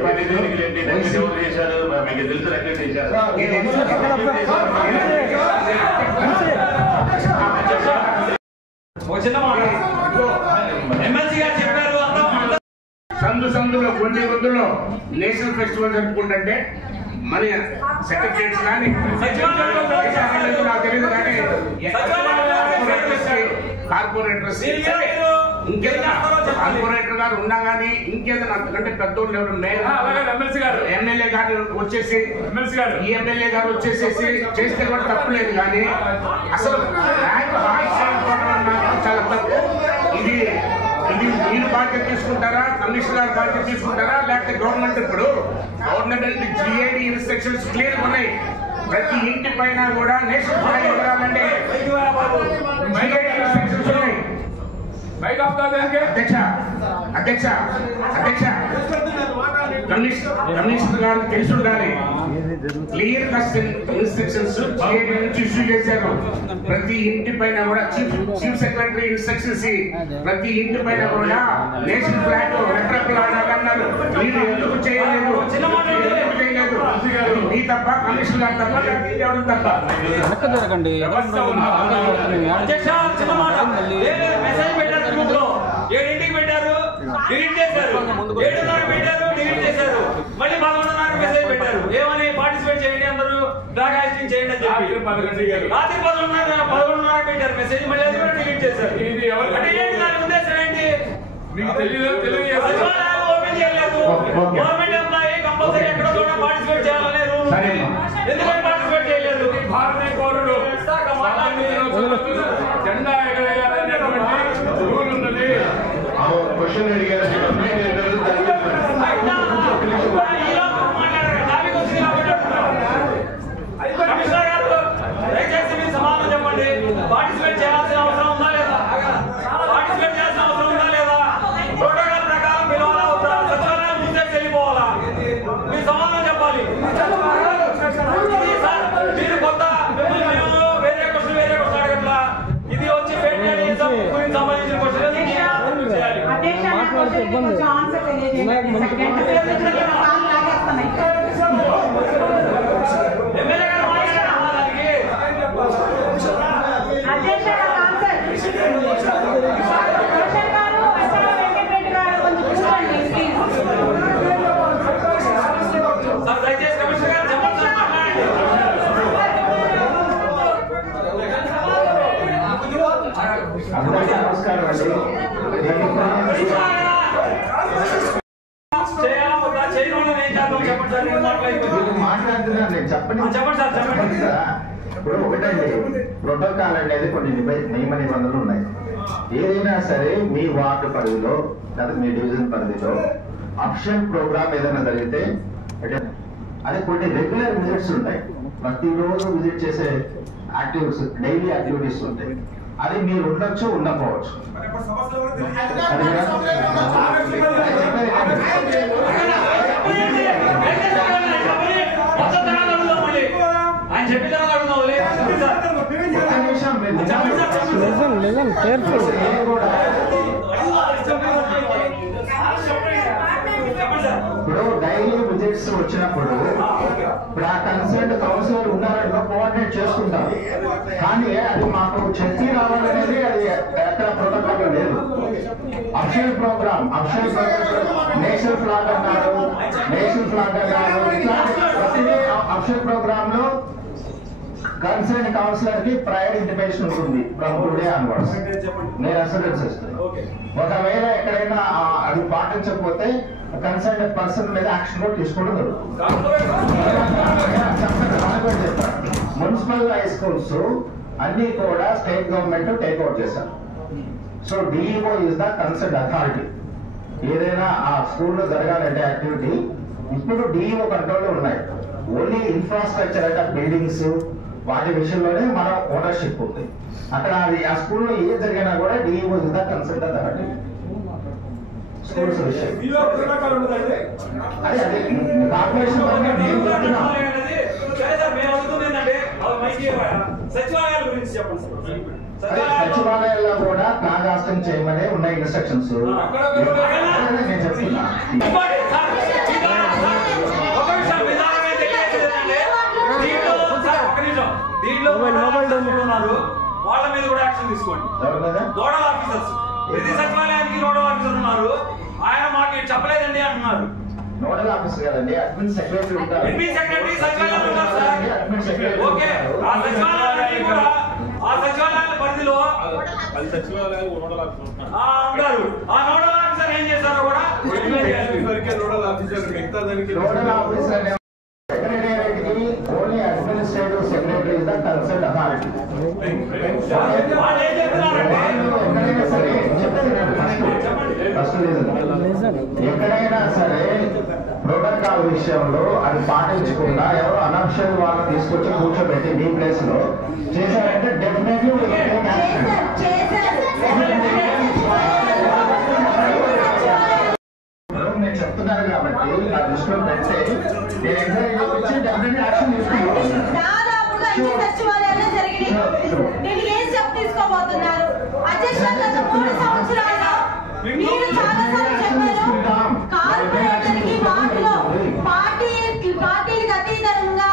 సందులో కొన్ని రోజుల్లో నేషనల్ ఫెస్టివల్ జరుపుకుంటే మన సెక్రటరీస్ కానీ నాకు తెలియదు కానీ కార్పొరేటర్స్ కార్పొరేటర్ గారు ఉన్నా కానీ ఇంకేదైనా అంతకంటే పెద్దోళ్ళు ఎవరు ఎమ్మెల్యే గారు వచ్చేసి ఈ ఎమ్మెల్యే గారు వచ్చేసేసి చేస్తే కూడా తప్పులేదు కానీ అసలు చాలా తప్పు. ఇది మీరు బాధ్యత తీసుకుంటారా, కమిషనర్ బాధ్యత తీసుకుంటారా, లేకపోతే గవర్నమెంట్? ఇప్పుడు గవర్నమెంట్ జిఐడి ఇన్స్ట్రక్షన్స్ క్లియర్ ఉన్నాయి. ప్రతి ఇంటి పైన కూడా నేషనల్ ఫ్లాగ్ ఎగరాలంటే ఇన్స్ట్రక్షన్స్ ఉన్నాయి. అధ్యక్ష కమిషనర్ గారు తెలిసి ఉండాలి. క్లియర్ కట్ ఇన్స్ట్రక్షన్స్ నుంచి ఇష్యూ చేశారు. ప్రతి ఇంటి పైన కూడా చీఫ్ సెక్రటరీ ఇన్స్ట్రక్షన్స్ ప్రతి ఇంటి పైన కూడా నేషనల్ ఫ్లాగ్ రెట్రప్లాడాలన్నారు. మీరు ఎందుకు చేయలేదు? మీ తప్ప, కమిషనర్ గారు తప్ప, ఎవరు తప్ప? ఏడింటికి పెట్టారు, డిలీట్ చేశారు. 7:30 పెట్టారు, డిలీట్ చేశారు. మళ్ళీ 11:30 మెసేజ్ పెట్టారు. ఏమని? పార్టిసిపేట్ చేయండి, అందరూ డ్రాగ్ హాస్టింగ్ చేయండి అని చెప్పి. రాత్రి 11:30 పెట్టారు మెసేజ్, మళ్ళీ అది కూడా డిలీట్ చేశారు. అంటే ఏంటి దాని ఉద్దేశం ఏంటి? సచివాలయాలు ఓపెన్ చేయలేదు. గవర్నమెంట్ ఎంప్లాయీ కంపల్సరీ ఎక్కడ కూడా పార్టిసిపేట్ చేయాలనే రూల్ ఉంది. ఎందుకని పార్టిసిపేట్ చేయలేదు? భారతీయ పౌరుడు జెండా ఎగరేయాలనేటువంటి రూల్ ఉన్నది. క్వశ్చన్ అడిగారు. దయచేసి మీరు సమాధానం చెప్పండి. పార్టిసిపేట్ చేయాల్సిన అవసరం ఉందా లేదా? పార్టిసిపేట్ చేయాల్సిన అవసరం ఉందా లేదా? ప్రోటోకాల్ ప్రకారం పిలవాలా అవుతా? సచివాలయం మూసేసి వెళ్ళిపోవాలా? మీరు సమాధానం చెప్పాలి. మీరు కొత్త వేరే క్వశ్చన్ అడగట్లా. ఇది వచ్చి ఫెడరలిజం గురించి సంబంధించిన క్వశ్చన్ చేయాలి. ఎమ్మెల్యే గారు మాట్లాడారా దానికి? సార్ దయచేసి కమిషనర్ గారు చెప్పండి సార్, మాట్లాడండి. నమస్కారం అండి. మాట్లాడుతున్నాను నేను. చెప్పండి ఇప్పుడు ఒకటండి, ప్రోటోకాల్ అనేది కొన్ని నియమ నిబంధనలు ఉన్నాయి. ఏదైనా సరే మీ వార్డు పరిధిలో లేదా మీ డివిజన్ పరిధిలో అఫిషియల్ ప్రోగ్రామ్ ఏదైనా జరిగితే అది కొన్ని రెగ్యులర్ విజిట్స్ ఉంటాయి. ప్రతిరోజు విజిట్ చేసే యాక్టివిటీస్, డైలీ యాక్టివిటీస్ ఉంటాయి. అది మీరు ఉండొచ్చు, ఉండకపోవచ్చు. ఇప్పుడు డైలీ విజిట్స్ వచ్చినప్పుడు ఇప్పుడు ఆ కన్సర్న్ కౌన్సిలర్ ఉన్నారని కోఆర్డినేట్ చేసుకుంటారు. కానీ అది మాకు చెట్టి రావాలనేది అది ఎక్కడ ప్రోటోకాల్ లేదు. అఫిషియల్ ప్రోగ్రామ్ నేషనల్ ఫ్లాగ్ అన్నారు, ప్రతిదీ అఫిషియల్ ప్రోగ్రామ్ లో కన్సర్న్ కౌన్సిలర్ కి ప్రయర్ ఇంటిమేషన్ ఉంటుంది ఫ్రమ్ టుడే ఆన్వర్డ్స్. నేను అసెంబ్లీ చేస్తాను. ఒకవేళ ఎక్కడైనా అది పాటించకపోతే కన్సర్న్ పర్సన్ మీద యాక్షన్ కూడా తీసుకోవడం జరుగుతుంది. మున్సిపల్ హై స్కూల్స్ అన్ని కూడా స్టేట్ గవర్నమెంట్ టేక్ అవుట్ చేశారు. So DEO is the concern authority. ఏదైనా ఆ స్కూల్లో జరగాలంటే యాక్టివిటీ ఇప్పుడు డిఈఓ కంట్రోల్లో ఉన్నాయి. ఓన్లీ ఇన్ఫ్రాస్ట్రక్చర్ అంటే బిల్డింగ్స్ వాటి విషయంలోనే మన ఓనర్షిప్ ఉంది. అక్కడ అది ఆ స్కూల్లో ఏం జరిగినా కూడా DEO is the concern authority. Schools విషయం అదే అదే కార్పొరేషన్ సచివాలయాల్లో కూడా నాగాస్తం చేయమని ఉన్నాయి ఇన్స్ట్రక్షన్స్. నేను చెప్తున్నా దీంట్లో వాళ్ళ మీద కూడా యాక్షన్ తీసుకోండి. నోడల్ ఆఫీసర్స్ ప్రతి సచివాలయానికి నోడల్ ఆఫీసర్ ఉన్నారు. ఆయన మాకు చెప్పలేదండి అంటున్నారు. నోడల్ ఆఫీసర్ కదండి, అడ్మిన్ సెక్రటరీ ఉంటారు. అడ్మిన్ సెక్రటరీ సచివాలయం ఉంటారు సార్. ఓకే, ఆ సచివాలయాన్ని కూడా ఆ సచివాలయాల పరిధిలో సచివాలయాలు నోడల్ ఆఫీసర్ ఉంటారు. ఆ నోడల్ ఆఫీసర్ ఏం చేశారో కూడా నోడల్ ఆఫీసర్ మిగతా దానికి nodal officer secretary only administrative secretary is the concern authority. ఎక్కడైనా సరే ప్రోటోకాల్ విషయంలో అది పాటించకుండా ఎవరు అనఫిషియల్ వాళ్ళు తీసుకొచ్చి కూర్చోబెట్టి మీ ప్లేస్ లో చేశారంటే డెఫినెట్లీ నేను చెప్తున్నాను కాబట్టి నా దృష్టిలో పెడితే నేను ఎంక్వైరీ వచ్చి డెఫినెట్లీ యాక్షన్ నేను ఏం స్టెప్ తీసుకోబోతున్నారు? అధ్యక్ష, గత 3 సంవత్సరాల్లో మీరు చాలాసార్లు చెప్పారు కార్పొరేటర్ కి వాటిలో పార్టీలకు అతీతంగా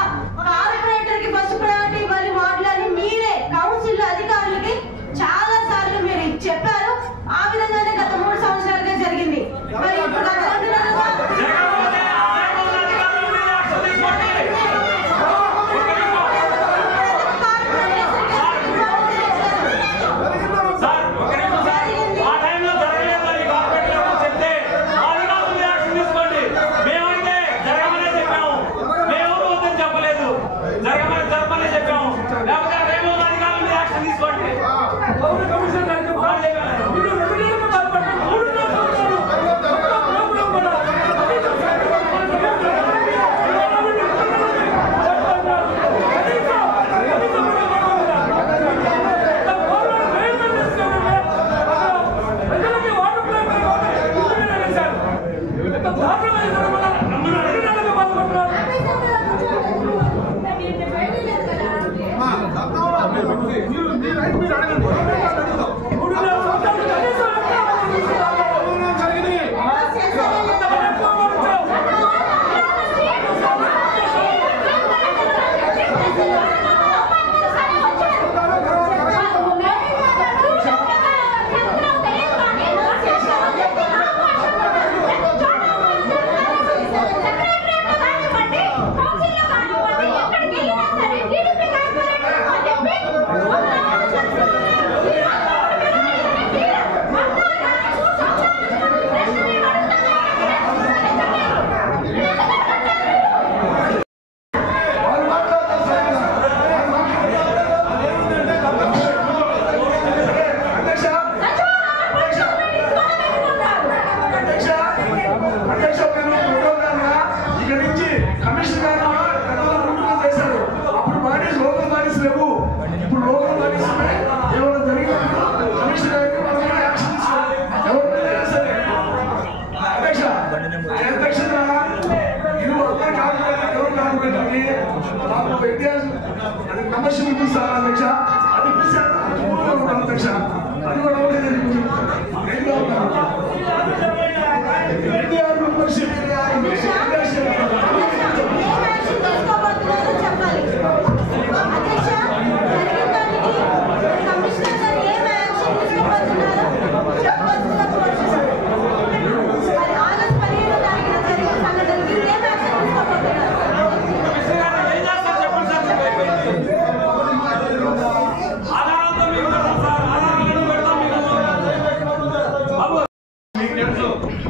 కార్పొరేటర్ కి ఫస్ట్ ప్రయారిటీ ఇవ్వాలి వాటిలో అని మీరే కౌన్సిల్ అధికారులకి చాలా సార్లు మీరు చెప్పారు. ఆ విధంగానే గత 3 సంవత్సరాలుగా జరిగింది. మరి ఇప్పుడు గత 2 నెలలుగా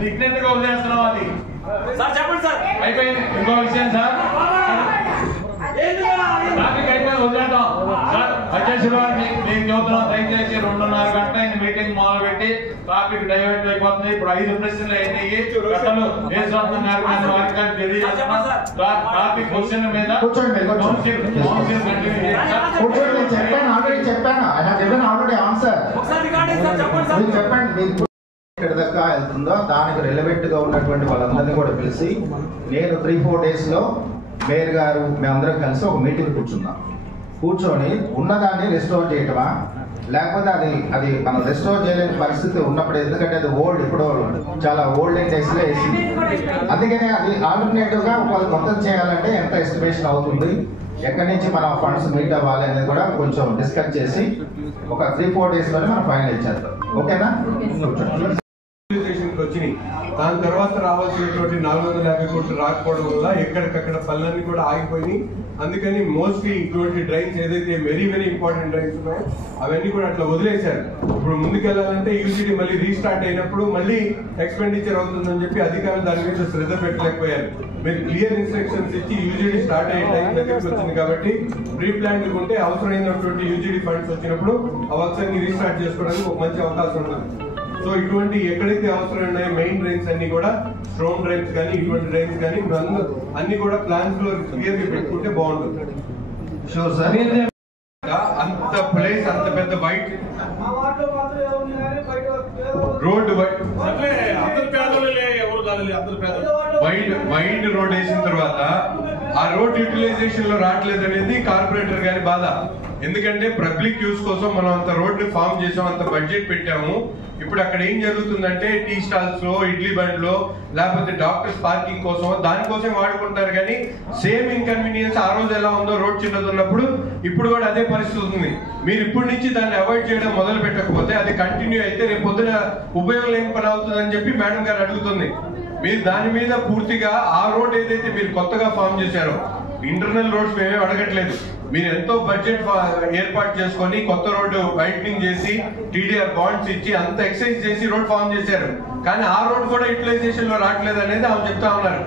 ఇట్లెందుకు వదిలేస్తున్నావు అది సార్ చెప్పండి సార్. అయిపోయింది. ఇంకో విషయం సార్, ట్రాఫిక్ అయిపోయింది, వదిలేద్దాం సార్. అధ్యక్షుడు మేము చెబుతున్నాం, దయచేసి 2:30 గంటల మీటింగ్ మొదలు పెట్టి ట్రాఫిక్ డైవర్ట్ అయిపోతుంది. ఇప్పుడు 5 ప్రశ్నలు అయినాయి. ట్రాఫిక్ క్వశ్చన్ మీద చెప్పండి ఎక్కడి దాకా వెళ్తుందో దానికి రిలవెంట్ గా ఉన్నటువంటి వాళ్ళందరినీ కూడా పిలిచి నేను 3-4 డేస్ లో మేయర్ గారు మేమందరం కలిసి ఒక మీటింగ్ కూర్చొని ఉన్నదాన్ని రెస్టోర్ చేయటమా, లేకపోతే అది మనం రెస్టోర్ చేయలేని పరిస్థితి ఉన్నప్పుడు, ఎందుకంటే అది ఓల్డ్, ఇప్పుడు చాలా ఓల్డ్ డేస్ లో వేసింది. అందుకనే అది ఆల్టర్నేటివ్ గా వాళ్ళు మొత్తం చేయాలంటే ఎంత ఎస్టిమేషన్ అవుతుంది, ఎక్కడి నుంచి మనం ఫండ్స్ మీట్ అవ్వాలి అనేది కూడా కొంచెం డిస్కస్ చేసి ఒక 3-4 డేస్ లోనే మనం ఫైనల్ చేద్దాం. ఓకేనా? వచ్చినాయి. దాని తర్వాత రావాల్సినటువంటి 450 కోట్లు రాకపోవడం వల్ల ఎక్కడికక్కడ పనులన్నీ కూడా ఆగిపోయినాయి. అందుకని మోస్ట్లీ ఇటువంటి డ్రైన్స్ ఏదైతే వెరీ ఇంపార్టెంట్ డ్రైన్స్ ఉన్నాయో అవన్నీ కూడా అట్లా వదిలేశారు. ఇప్పుడు ముందుకెళ్లాలంటే యూజీడీ మళ్ళీ రీస్టార్ట్ అయినప్పుడు మళ్ళీ ఎక్స్పెండిచర్ అవుతుందని చెప్పి అధికారులు దాని మీద శ్రద్ధ పెట్టలేకపోయారు. మీరు క్లియర్ ఇన్స్ట్రక్షన్స్ ఇచ్చి యూజీడీ స్టార్ట్ అయ్యే టైం దగ్గరికి వచ్చింది కాబట్టి ప్రీ ప్లాన్ ఉంటే అవసరమైనటువంటి యూజీడీ ఫండ్స్ వచ్చినప్పుడు ఆ వర్క్స్ అన్ని రీస్టార్ట్ చేసుకోవడానికి ఒక మంచి అవకాశం ఉంటుంది. సో ఇటువంటి ఎక్కడైతే అవసరం ఉన్నాయో మెయిన్ డ్రైన్స్ అన్ని కూడా స్ట్రోమ్ డ్రైన్స్ కానీ ఇటువంటి డ్రైన్స్ కానీ అన్ని కూడా ప్లాన్స్ లో క్లియర్ గా పెట్టుకుంటే బాగుంటుంది. Sure sir. అంత ప్లేస్, అంత పెద్ద వైట్ రోడ్, వైడ్ రోడ్ వేసిన తర్వాత ఆ రోడ్ యూటిలైజేషన్ లో రావట్లేదు అనేది కార్పొరేటర్ గారి బాధ. ఎందుకంటే పబ్లిక్ యూస్ కోసం మనం అంత రోడ్ ని ఫామ్ చేసాం, అంత బడ్జెట్ పెట్టాము. ఇప్పుడు అక్కడ ఏం జరుగుతుందంటే టీ స్టాల్స్ లో, ఇడ్లీ బండ్లో, లేకపోతే డాక్టర్స్ పార్కింగ్ కోసం దానికోసం వాడుకుంటారు. కానీ సేమ్ ఇన్కన్వీనియన్స్ ఆ రోజు ఎలా ఉందో రోడ్ చిన్నది ఉన్నప్పుడు ఇప్పుడు కూడా అదే పరిస్థితి ఉంది. మీరు ఇప్పటి నుంచి దాన్ని అవాయిడ్ చేయడం మొదలు పెట్టకపోతే అది కంటిన్యూ అయితే రేపు పొద్దున ఉపయోగం లేని పని అవుతుందని చెప్పి మేడం గారు అడుగుతుంది. మీరు దాని మీద పూర్తిగా ఆ రోడ్ ఏదైతే మీరు కొత్తగా ఫామ్ చేశారో, ఇంటర్నల్ రోడ్స్ మేమేం అడగట్లేదు, మీరు ఎంతో బడ్జెట్ ఏర్పాటు చేసుకొని కొత్త రోడ్డు వైడనింగ్ చేసి టీడీఆర్ బాండ్స్ ఇచ్చి అంత ఎక్సైజ్ చేసి రోడ్ ఫామ్ చేశారు. కానీ ఆ రోడ్ కూడా యూటిలైజేషన్ లో రావట్లేదు అనేది ఆమె చెప్తా ఉన్నారు.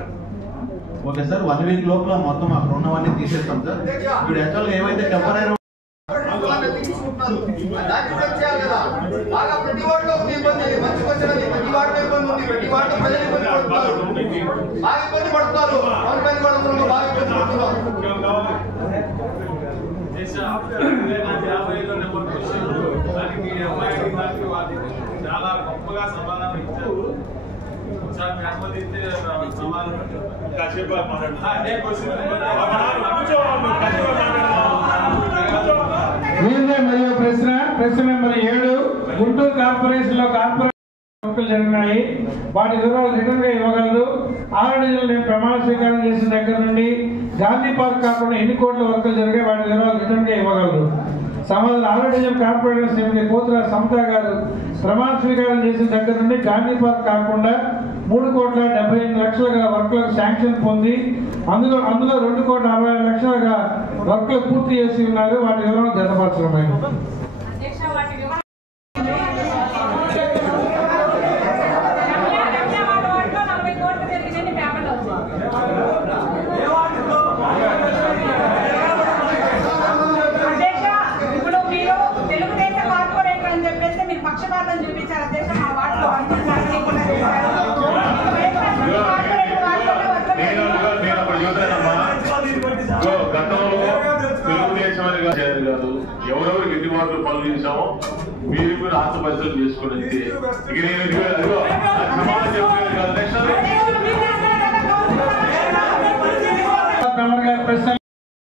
ఓకే సార్, 1 వీక్ లోపల మొత్తం అక్కడ ఉన్నవన్నీ తీసేస్తాం సార్. ఇప్పుడు యాక్చువల్గా ఏమైతే టెంపరీ ప్రతి వాటిలో ఇబ్బంది, మంచి వచ్చినది ప్రతి వాటిలో ఇబ్బంది ఉంది, ప్రతి వాటిలో ప్రజలు ఇబ్బంది పడుతున్నారు, బాగా ఇబ్బంది పడుతున్నారు, బాగా ఇబ్బంది పడుతున్నారు. చాలా గొప్పగా సమాధానం ఇచ్చారు. ఒకసారి మీ అనుమతిస్తే సమాధానం కాసేపు మరియు ప్రశ్న నెంబర్ 7 గుంటూరు కార్పొరేషన్ లో వర్కులు జరిగినాయి. వాటి వివరాలు రిటర్న్ గా ఇవ్వగలరు. 6 నెలలు నేను ప్రమాణ స్వీకారం చేసిన దగ్గర నుండి గాంధీ పార్క్ కాకుండా ఎన్ని కోట్ల వర్కులు జరిగాయి వాటి వివరాలు రిటర్న్ గా ఇవ్వగలరు. సమాధానం 6 డివిజన్ కార్పొరేటర్ శ్రీమతి పోతుల సమత గారు ప్రమాణ స్వీకారం చేసిన దగ్గర నుండి గాంధీ పార్క్ కాకుండా 3,78,00,000గా వర్కులకు శాంక్షన్ పొంది అందులో 2,65,00,000గా వర్కులు పూర్తి చేసి ఉన్నారు. వాటి వివరాలు జతపరచడమైనది. పక్షపాతం చూపించారు అధ్యక్ష. మా వాటిలో కాదు, ఎవరెవరు గిట్టుబాట్లు పనులు చేశామో మీరు ఆత్మ పరిస్థితులు చేసుకోండి.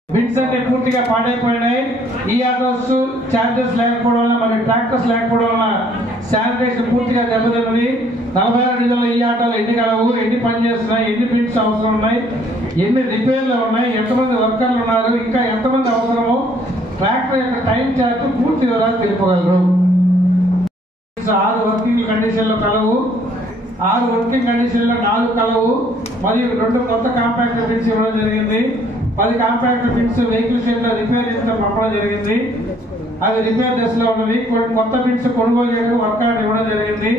బిడ్స్ అన్ని పూర్తిగా పాడైపోయినాయి. ఈ ఆటోస్ చార్జెస్ లేకపోవడం వల్ల మరియు ట్రాక్టర్స్ లేకపోవడం వల్ల శానిటేషన్ పూర్తిగా దెబ్బతిన్నది. 46 డివిజన్లో ఈ ఆటోలు ఎన్ని కలవు, ఎన్ని పని చేస్తున్నాయి, ఎన్ని బిడ్స్ అవసరం ఉన్నాయి, ఎన్ని రిపేర్లు ఉన్నాయి, ఎంతమంది వర్కర్లు ఉన్నారు, ఇంకా ఎంతమంది అవసరమో ట్రాక్టర్ యొక్క టైం చార్ట్ పూర్తి వివరాలు తెలుపగలరు. 6 వర్కింగ్ కండిషన్లో కలవు, 6 వర్కింగ్ కండిషన్లో 4 కలవు మరియు 2 కొత్త కాంపాక్టర్ బిడ్స్ ఇవ్వడం జరిగింది. 10 కాంపాక్టర్ బిడ్స్ వెహికల్ షెడ్ లో రిపేర్ నిమిత్తం పంపడం జరిగింది. అవి రిపేర్ దశలో ఉన్నవి. కొత్త బిడ్స్ కొనుగోలు చేయడం వర్క్ ఆర్డర్ ఇవ్వడం జరిగింది.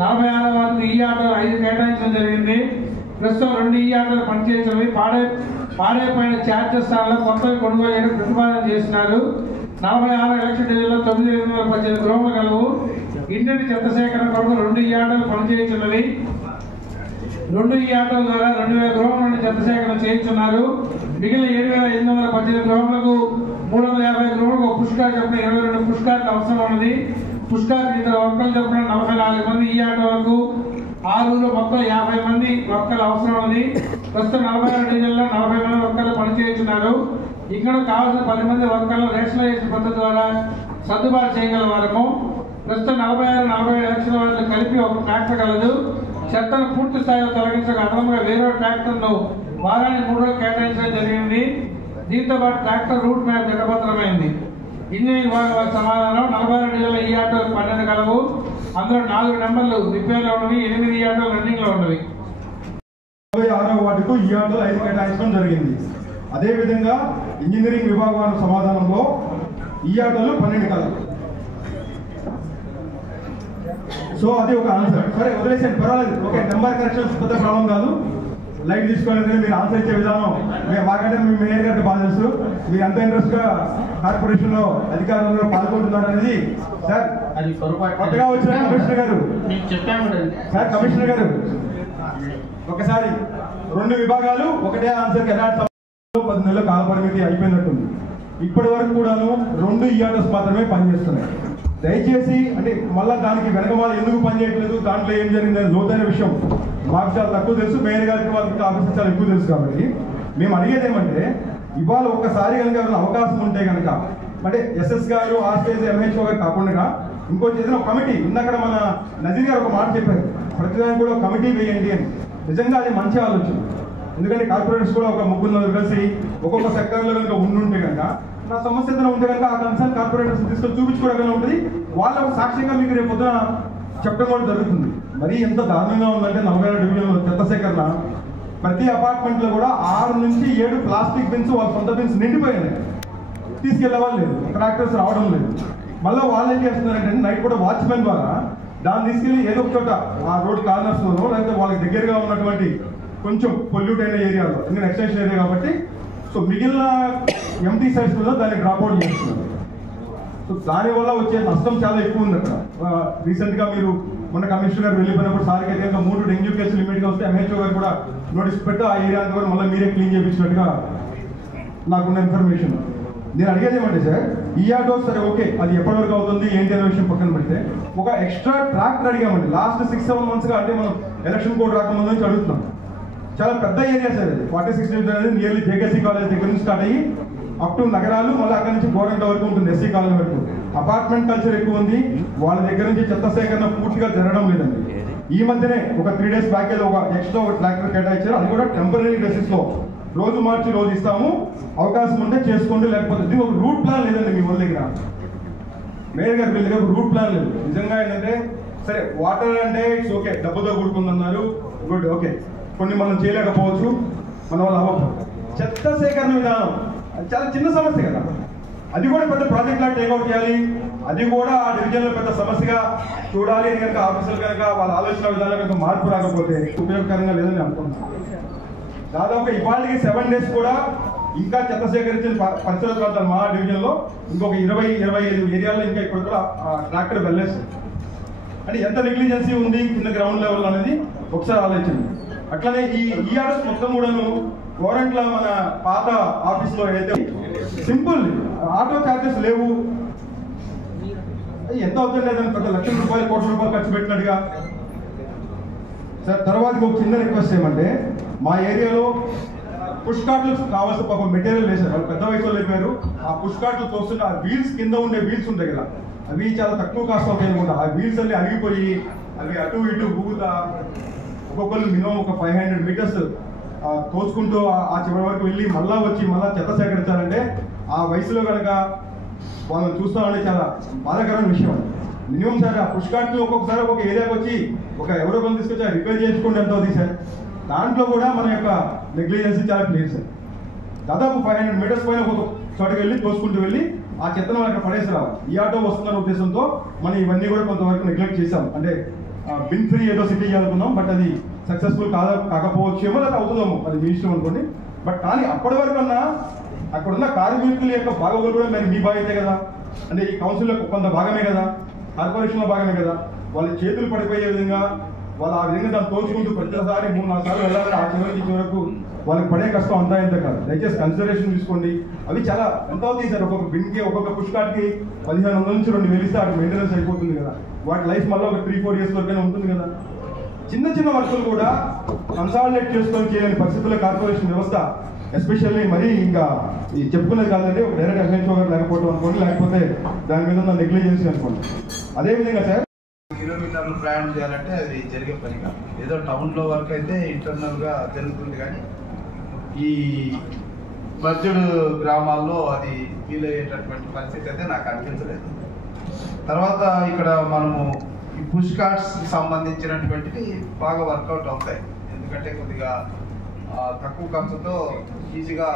46వ వార్డుకు ఈ ఆటోలు 5 కేటాయించడం జరిగింది. ప్రస్తుతం 2 ఈ ఆటోలు పనిచేసినవి పాడైపోయిన ఛార్జెస్ స్థానంలో కొత్తవి కొనుగోలు చేయడం ప్రతిపాదన చేస్తున్నారు. 46 ఎలక్షన్ డివిజన్లో 9,818 గృహములు కలవు. ఇంటిని చెత్త సేకరణ కొరకు 2 ఈ ఆటోలు పనిచేస్తున్నవి. 2 ఈ ఆటోల ద్వారా 2,000 గృహముల నుండి చెత్త సేకరణ చేయించున్నారు. మిగిలిన 7,818 గృహములకు 350 గృహములకు పుష్కార్ చొప్పున 22 పుష్కార్లు అవసరం ఉన్నది. పుష్కార్ ఇతర వర్కర్లు చొప్పున 44 మంది ఈ ఆటోలకు 6 మొత్తం 50 మంది వర్కర్లు అవసరం ఉన్నది. ప్రస్తుతం 46 డివిజన్లో 40 మంది వర్కర్లు పనిచేస్తున్నారు. ఇక్కడ కావాల్సిన 10 మంది వర్కర్లు రేషనలైజేషన్ పద్ధతి ద్వారా సర్దుబాటు చేయగలవారము. ప్రస్తుతం 46, 47 ఎలక్షన్ వార్డులు కలిపి ఒక ట్రాక్టర్ కలదు. చెత్తను పూర్తి స్థాయిలో తొలగించక అదనంగా వేరే ట్రాక్టర్ను వారానికి 3 రోజులు కేటాయించడం జరిగింది. దీంతో పాటు ట్రాక్టర్ రూట్ మ్యాప్ జతభద్రమైంది. ఇంజనీరింగ్ విభాగం సమాధానం 46 డివిజన్లో ఈ ఆటోలు 12 కలవు. అందులో 4 నెంబర్లు రిపేర్లో ఉన్నవి, 8 ఈ ఆటోలు రన్నింగ్ లో ఉన్నవి. 46వ వార్డుకు ఈ ఆటోలు 5 కేటాయించడం జరిగింది. అదేవిధంగా ఇంజనీరింగ్ విభాగం సమాధానంలో ఈ ఆటోలు 12 కలవు. సో అది ఒక ఆన్సర్. సరే వదిలేసండి, పర్వాలేదు. ఓకే, నెంబర్ కరెక్షన్స్ పెద్ద ప్రాబ్లం కాదు. లైట్ తీసుకోలేదు. మీరు ఆన్సర్ ఇచ్చే విధానం మాకంటే మీ మేయర్ గారికి బాగా తెలుసు. మీరు ఎంత ఇంట్రెస్ట్ గా కార్పొరేషన్ లో అధికారులలో పాల్గొంటున్నారు అనేది. సార్ అది కొత్తగా వచ్చిన కమిషనర్ గారు సార్, కమిషనర్ గారు ఒకసారి 2 విభాగాలు ఒకటే ఆన్సర్ ఎలాంటి 10 నెలల కాల పరిమితి అయిపోయినట్టుంది. ఇప్పటి వరకు కూడాను 2 ఈఆర్ఎస్ మాత్రమే పనిచేస్తున్నాయి. దయచేసి అంటే మళ్ళీ దానికి వెనకమాల ఎందుకు పనిచేయట్లేదు, దాంట్లో ఏం జరిగిందని లోతైన విషయం మాకు చాలా తక్కువ తెలుసు. మేయర్ గారికి వాళ్ళకి ఆఫీసర్ చాలా ఎక్కువ తెలుసు. కాబట్టి మేము అడిగేది ఏమంటే, ఇవాళ ఒక్కసారి కనుక అవకాశం ఉంటే కనుక అంటే ఎస్ఎస్ గారు, ఆర్సిఎస్, ఎంహెచ్ఓ గారు కాకుండా ఇంకోటి ఏదైనా కమిటీ ఇందక్కడ మన నజీర్ గారు ఒక మాట చెప్పారు, ప్రతిదానికి కూడా కమిటీ వేయండి అని. నిజంగా అది మంచి ఆలోచన. ఎందుకంటే కార్పొరేటర్స్ కూడా ఒక 3-4 కలిసి ఒక్కొక్క సెక్టర్లో కనుక ఉండుంటే కనుక నా సమస్య ఏదైనా ఉంటే కనుక ఆ కన్సర్న్ కార్పొరేటర్స్ తీసుకొని చూపించుకోవడం ఉంటుంది. వాళ్ళ సాక్ష్యంగా మీకు రేపు పొద్దున చెప్పడం కూడా జరుగుతుంది. మరి ఎంత దారుణంగా ఉందంటే 46 డివిజన్లో చెత్త సేకరణ ప్రతి అపార్ట్మెంట్ లో కూడా 6 నుంచి 7 ప్లాస్టిక్ బిన్స్, వాళ్ళ సొంత బిన్స్ నిండిపోయినాయి. తీసుకెళ్లే వాళ్ళు లేదు, ట్రాక్టర్స్ రావడం లేదు. మళ్ళీ వాళ్ళు ఏం చేస్తున్నారంటే నైట్ కూడా వాచ్మెన్ ద్వారా దాన్ని తీసుకెళ్లి ఏదో ఒక చోట ఆ రోడ్ కార్నర్స్ లోనో లేకపోతే వాళ్ళకి దగ్గరగా ఉన్నటువంటి కొంచెం పొల్యూట్ అయిన ఏరియాలో, ఎందుకంటే ఎక్స్టెన్షన్ ఏరియా కాబట్టి, సో మిగిలిన ఎంటీ సైడ్స్ లో దాన్ని డ్రాప్ అవుట్ చేస్తున్నారు. సో దానివల్ల వచ్చే నష్టం చాలా ఎక్కువ ఉంది అక్కడ. రీసెంట్ గా మీరు మొన్న కమిషనర్ గారు వెళ్ళిపోయినప్పుడు సార్కి అయితే 3 డెంగ్యూ కేసులు లిమిట్ గా వస్తే ఎంహెచ్ఓ గారు కూడా నోటీస్ పెట్టి ఆ ఏరియా కూడా మళ్ళీ మీరే క్లీన్ చేయించినట్టుగా నాకున్న ఇన్ఫర్మేషన్. నేను అడిగేది ఏమంటే సార్, ఈ ఆటో సరే ఓకే, అది ఎప్పటి వరకు అవుతుంది ఏంటి అనే విషయం పక్కన పెడితే ఒక ఎక్స్ట్రా ట్రాక్టర్ అడిగామండి. లాస్ట్ 6-7 months గా అంటే మనం ఎలక్షన్ కోడ్ రాకముందు నుంచి అడుగుతున్నాం. చాలా పెద్ద ఏరియా సార్ అది. 46 డివిజన్ అనేది నియర్లీ జేకేసీ కాలేజ్ దగ్గర నుంచి స్టార్ట్ అయ్యి అప్ టు నగరాలు, మళ్ళీ అక్కడి నుంచి గోరంట వరకు ఉంటుంది, ఎస్సీ కాలనీ వరకు. అపార్ట్మెంట్ కల్చర్ ఎక్కువ ఉంది. వాళ్ళ దగ్గర నుంచి చెత్త సేకరణ పూర్తిగా జరగడం లేదండి. ఈ మధ్యనే ఒక 3 days బ్యాక్ ఒక ఎక్స్ట్రా ఒక ట్రాక్టర్ కేటాయించారు. అది కూడా టెంపరీ బేసిస్ లో రోజు మార్చి రోజు ఇస్తాము, అవకాశం ఉంటే చేసుకోండి, లేకపోతే ఇది ఒక రూట్ ప్లాన్ లేదండి మీ వాళ్ళ దగ్గర. మేయర్ గారి దగ్గర రూట్ ప్లాన్ లేదు. నిజంగా ఏంటంటే సరే వాటర్ అంటే ఇట్స్ ఓకే, డబ్బుతో కూడుకుందన్నారు, గుడ్, ఓకే, కొన్ని మనం చేయలేకపోవచ్చు, మన వాళ్ళు అవ్వకపోవచ్చు. చెత్త సేకరణ విధానం అది చాలా చిన్న సమస్య కదా, అది కూడా పెద్ద ప్రాజెక్ట్ లా టేక్అవుట్ చేయాలి. అది కూడా ఆ డివిజన్ లో పెద్ద సమస్యగా చూడాలి. అని కనుక ఆఫీసర్లు కనుక వాళ్ళ ఆలోచన విధానం కనుక మార్పు రాకపోతే ఉపయోగకరంగా లేదని అనుకుంటున్నాను. దాదాపు ఇవాళకి 7 days కూడా ఇంకా చెత్త సేకరించిన పరిసర ప్రాంతాలు మా డివిజన్ లో ఇంకొక 20-25 ఏరియాల్లో ఇంకా ఇప్పుడు కూడా ట్రాక్టర్ వెళ్ళేసి అంటే ఎంత నెగ్లిజెన్సీ ఉంది కింద గ్రౌండ్ లెవెల్ అనేది ఒకసారి ఆలోచించండి. అట్లనే ఈ ఈఆర్ఎస్ మొత్తం కూడాను గవర్నమెంట్ మన పాత ఆఫీస్ లో ఏదైతే సింపుల్ ఆటో చార్జెస్ లేవు, ఎంత అవుతుంది లేదని పెద్ద లక్షల రూపాయలు, కోట్ల రూపాయలు ఖర్చు పెట్టినట్టుగా. సార్ తర్వాత ఒక చిన్న రిక్వెస్ట్ ఏమంటే, మా ఏరియాలో పుష్ కార్ట్లు కావాల్సిన పాప మెటీరియల్ వేశారు. వాళ్ళు పెద్ద వయసులో అయిపోయారు. ఆ పుష్ కార్ట్లు తోస్తుంటే ఆ వీల్స్ కింద ఉండే వీల్స్ ఉంటాయి కదా, అవి చాలా తక్కువ కాస్ట్ అవుతాయి అనుకుంటా. ఆ వీల్స్ అన్ని అరిగిపోయి అవి అటు ఇటు ఊగుతా ఒక్కొక్కరు మినిమం ఒక 500 meters తోచుకుంటూ ఆ చివరి వరకు వెళ్ళి మళ్ళా వచ్చి మళ్ళా చెత్త సేకరించాలంటే ఆ వయసులో కనుక వాళ్ళని చూస్తామంటే చాలా బాధాకరమైన విషయం. మినిమం సార్ ఆ పుష్ కార్ట్లు ఒక్కొక్కసారి ఒక ఏరియాకి వచ్చి ఎవరో కొంత తీసుకొచ్చి రిపేర్ చేసుకోండి ఎంత అవుతుంది సార్. దాంట్లో కూడా మన యొక్క నెగ్లిజెన్సీ చాలా క్లియర్ సార్. దాదాపు 500 meters పైన ఒక చోటుకి వెళ్ళి తోసుకుంటూ వెళ్ళి ఆ చెత్తను అక్కడ పడేసి రావాలి. ఈ ఆటో వస్తున్న ఉద్దేశంతో మనం ఇవన్నీ కూడా కొంతవరకు నెగ్లెక్ట్ చేసాం. అంటే బిన్ ఫ్రీ ఏదో సిటీ అనుకున్నాం, బట్ అది సక్సెస్ఫుల్ కాకపోవచ్చేమో లేదా అవుతుందేమో, అది మీ ఇష్టం అనుకోండి. బట్ కానీ అప్పటి వరకు అన్నా అక్కడ ఉన్న కార్మికుల యొక్క బాగోగులు కూడా మరి మీ బాధ్యతే కదా, అంటే ఈ కౌన్సిల్లో కొంత భాగమే కదా, కార్పొరేషన్లో భాగమే కదా. వాళ్ళ చేతులు పడిపోయే విధంగా వాళ్ళు ఆ విధంగా దాన్ని తోచుకుంటూ ప్రతిసారి 3-4 సార్లు వెళ్ళాలని ఆ చివరికి చివరకు వాళ్ళకి పడే కష్టం అంతా ఇంత కాదు. దయచేసి కన్సిడరేషన్ తీసుకోండి. అవి చాలా ఎంత అవుతాయి సార్, ఒక్కొక్క బిన్కి ఒక్కొక్క పుష్ కార్డ్కి 1500 నుంచి 2000 ఇస్తే అటు మెయింటెనెన్స్ అయిపోతుంది కదా. వాటి లైఫ్ మళ్ళీ ఒక 3-4 ఇయర్స్ వరకైనా ఉంటుంది కదా. చిన్న చిన్న వర్కులు కూడా కన్సాలిడేట్ చేసుకొని చేయలేని పరిస్థితుల్లో కార్పొరేషన్ వ్యవస్థ ఎస్పెషల్లీ మరీ ఇంకా చెప్పుకునేది కాదంటే ఒక డైరెక్ట్ ఎఫ్ఎన్ఓ గారు లేకపోవడం అనుకోండి, లేకపోతే దాని మీద ఉన్న నెగ్లిజెన్సీ అనుకోండి. అదేవిధంగా సార్ కిలోమీటర్లు ప్రయాణం చేయాలంటే అది జరిగే పని కాదు. ఏదో టౌన్లో వరకు అయితే ఇంటర్నల్గా జరుగుతుంది, కానీ ఈ బడ్జెట్ గ్రామాల్లో అది వీలయ్యేటటువంటి పరిస్థితి అయితే నాకు అనిపించలేదు. తర్వాత ఇక్కడ మనము ఈ పుష్ కార్డ్స్ సంబంధించినటువంటివి బాగా వర్కౌట్ అవుతాయి, ఎందుకంటే కొద్దిగా తక్కువ ఖర్చుతో ఈజీగా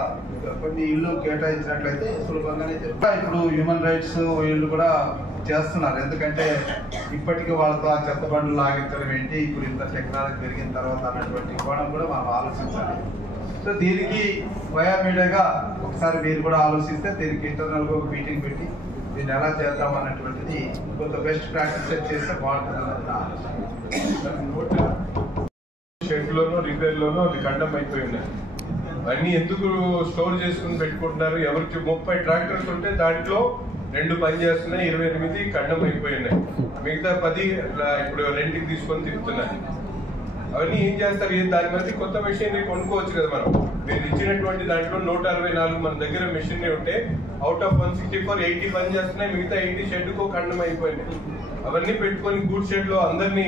కొన్ని ఇళ్ళు కేటాయించినట్లయితే సులభంగానే జరుగుతాయి. ఇప్పుడు హ్యూమన్ రైట్స్ వీళ్ళు కూడా చేస్తున్నారు, ఎందుకంటే ఇప్పటికీ వాళ్ళతో ఆ చెత్త బండ్లు లాగించడం ఏంటి, ఇప్పుడు ఇంత టెక్నాలజీ పెరిగిన తర్వాత అన్నటువంటి కోణం కూడా మనం ఆలోచించాలి. సో దీనికి వయా మీడియాగా ఒకసారి మీరు కూడా ఆలోచిస్తే దీనికి ఇంటర్నల్గా ఒక మీటింగ్ పెట్టి దీన్ని ఎలా చేద్దాం అన్నటువంటిది కొంత బెస్ట్ ప్రాక్టీస్ చేస్తే బాగుంటుంది. షెడ్లోనో రిపేర్లోనో అది ఖండం అయిపోయి ఉన్నాయి. అన్నీ ఎందుకు స్టోర్ చేసుకుని పెట్టుకుంటున్నారు? ఎవరికి 30 ట్రాక్టర్స్ ఉంటే దాంట్లో 2 పని చేస్తున్నాయి, 28 ఖండం అయిపోయి ఉన్నాయి. మిగతా 10 ఇప్పుడు రెంట్కి తీసుకొని తిరుగుతున్నాయి. అవన్నీ ఏం చేస్తారు? దాని మధ్య కొత్త మెషినరీ కొనుక్కోవచ్చు కదా మనం. మీరు ఇచ్చినటువంటి దాంట్లో 164 మన దగ్గర మెషినరీ ఉంటే అవుట్ ఆఫ్ 164 80 పని చేస్తున్నాయి, మిగతా 80 షెడ్కు ఖండం అయిపోయినాయి. అవన్నీ పెట్టుకొని గూడ్ షెడ్ లో అందరినీ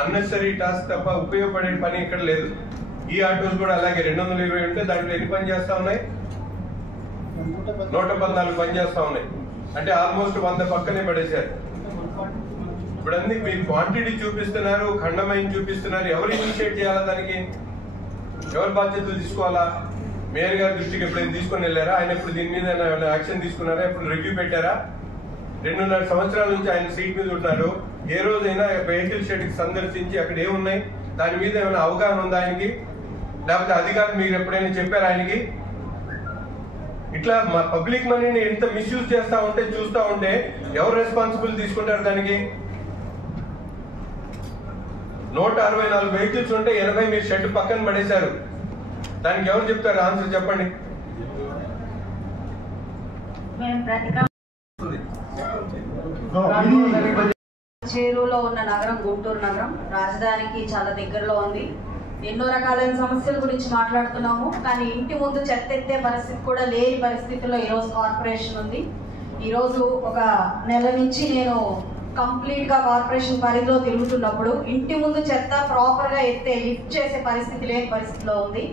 అన్నెసరీ టాస్క్ తప్ప ఉపయోగపడే పని ఇక్కడ లేదు. ఈ ఆటోస్ కూడా అలాగే 220 ఉంటే దాంట్లో ఎన్ని పని చేస్తా ఉన్నాయి? 114 పని చేస్తా ఉన్నాయి. అంటే ఆల్మోస్ట్ 100 పక్కనే పడేశారు. ఇప్పుడు అన్ని మీరు క్వాంటిటీ చూపిస్తున్నారు, ఖండమైన చూపిస్తున్నారు. ఎవరు ఇనిషియేట్ చేయాలా? దానికి ఎవరు బాధ్యతలు తీసుకోవాలా? మేయర్ గారి దృష్టికి ఎప్పుడైనా తీసుకొని వెళ్ళారా? ఆయన ఇప్పుడు దీని మీద యాక్షన్ తీసుకున్నారా? ఇప్పుడు రివ్యూ పెట్టారా? 2.5 సంవత్సరాల నుంచి ఆయన సీట్ మీద ఉన్నారు. ఏ రోజైనా వెహికల్ షెడ్ కి సందర్శించి అక్కడ ఏమున్నాయి దాని మీద ఏమైనా అవగాహన ఉందా ఆయనకి? లేకపోతే అధికారులు మీరు ఎప్పుడైనా చెప్పారు ఆయనకి? ఇట్లా మా పబ్లిక్ మనీని ఎంత మిస్యూజ్ చేస్తా ఉంటే చూస్తా ఉంటే ఎవరు రెస్పాన్సిబుల్ తీసుకుంటారు దానికి? 164 వెహికల్స్ ఉంటే 80 మీరు షెడ్ పక్కన పడేశారు. దానికి ఎవరు చెప్తారు? ఆన్సర్ చెప్పండి. చేరువులో ఉన్న నగరం గుంటూరు నగరం రాజధానికి చాలా దగ్గరలో ఉంది. ఎన్నో రకాలైన సమస్యల గురించి మాట్లాడుతున్నాము, కానీ ఇంటి ముందు చెత్త ఎత్తే పరిస్థితి కూడా లేని పరిస్థితిలో ఈరోజు కార్పొరేషన్ ఉంది. ఈరోజు ఒక నెల నుంచి నేను కంప్లీట్ గా కార్పొరేషన్ పరిధిలో తిరుగుతున్నప్పుడు ఇంటి ముందు చెత్త ప్రాపర్ గా ఎత్తే లిఫ్ట్ చేసే పరిస్థితి లేని పరిస్థితిలో ఉంది.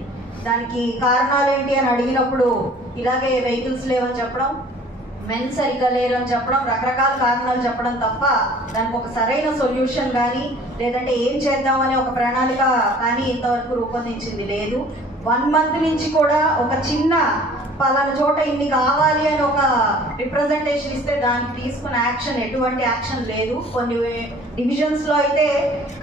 దానికి కారణాలు ఏంటి అని అడిగినప్పుడు ఇలాగే వెహికల్స్ లేవని చెప్పడం, మెన్ సరిగ్గా లేరని చెప్పడం, రకరకాల కారణాలు చెప్పడం తప్ప దానికి ఒక సరైన సొల్యూషన్ కానీ లేదంటే ఏం చేద్దామనే ఒక ప్రణాళిక కానీ ఇంతవరకు రూపొందించింది లేదు. 1 మంత్ నుంచి కూడా ఒక చిన్న పలానా చోట ఇన్ని కావాలి అని ఒక రిప్రజెంటేషన్ ఇస్తే దానికి తీసుకున్న యాక్షన్ ఎటువంటి యాక్షన్ లేదు. కొన్ని డివిజన్స్ లో అయితే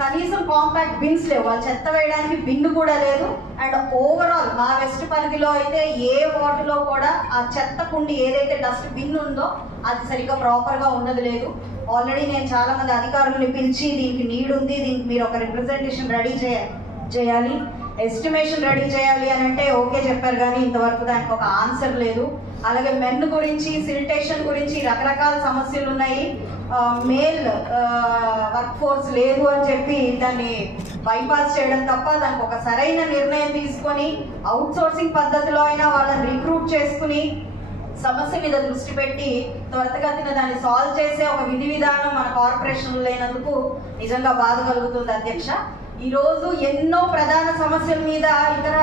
కనీసం కాంపాక్ట్ బిన్స్ లేవు, వాళ్ళు చెత్త వేయడానికి బిన్ను కూడా లేదు. అండ్ ఓవరాల్ మా వెస్ట్ పరిధిలో అయితే ఏ వార్డులో కూడా ఆ చెత్త కుండి ఏదైతే డస్ట్ బిన్ ఉందో అది సరిగ్గా ప్రాపర్ గా ఉన్నది లేదు. ఆల్రెడీ నేను చాలా మంది అధికారులను పిలిచి దీనికి నీడ్ ఉంది, దీనికి మీరు ఒక రిప్రజెంటేషన్ రెడీ చేయాలి, ఎస్టిమేషన్ రెడీ చేయాలి అని అంటే ఓకే చెప్పారు, కానీ ఇంతవరకు దానికి ఒక ఆన్సర్ లేదు. అలాగే మెన్ గురించి, సిలిటేషన్ గురించి రకరకాల సమస్యలు ఉన్నాయి. మేల్ వర్క్ ఫోర్స్ లేదు అని చెప్పి దాన్ని బైపాస్ చేయడం తప్ప దానికి ఒక సరైన నిర్ణయం తీసుకొని అవుట్ సోర్సింగ్ పద్ధతిలో అయినా వాళ్ళని రిక్రూట్ చేసుకుని సమస్య మీద దృష్టి పెట్టి త్వరితగతిన దాన్ని సాల్వ్ చేసే ఒక విధి విధానం మన కార్పొరేషన్ లేనందుకు నిజంగా బాధ కలుగుతుంది అధ్యక్ష. ఈ రోజు ఎన్నో ప్రధాన సమస్యల మీద ఇతర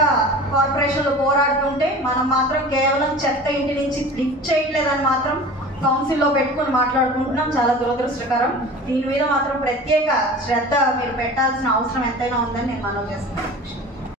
కార్పొరేషన్లు పోరాడుతుంటే మనం మాత్రం కేవలం చెత్త ఇంటి నుంచి లిఫ్ట్ చేయట్లేదని మాత్రం కౌన్సిల్లో పెట్టుకుని మాట్లాడుకుంటున్నాం. చాలా దురదృష్టకరం. దీని మీద మాత్రం ప్రత్యేక శ్రద్ధ మీరు పెట్టాల్సిన అవసరం ఎంతైనా ఉందని నేను మనవి చేస్తున్నాను.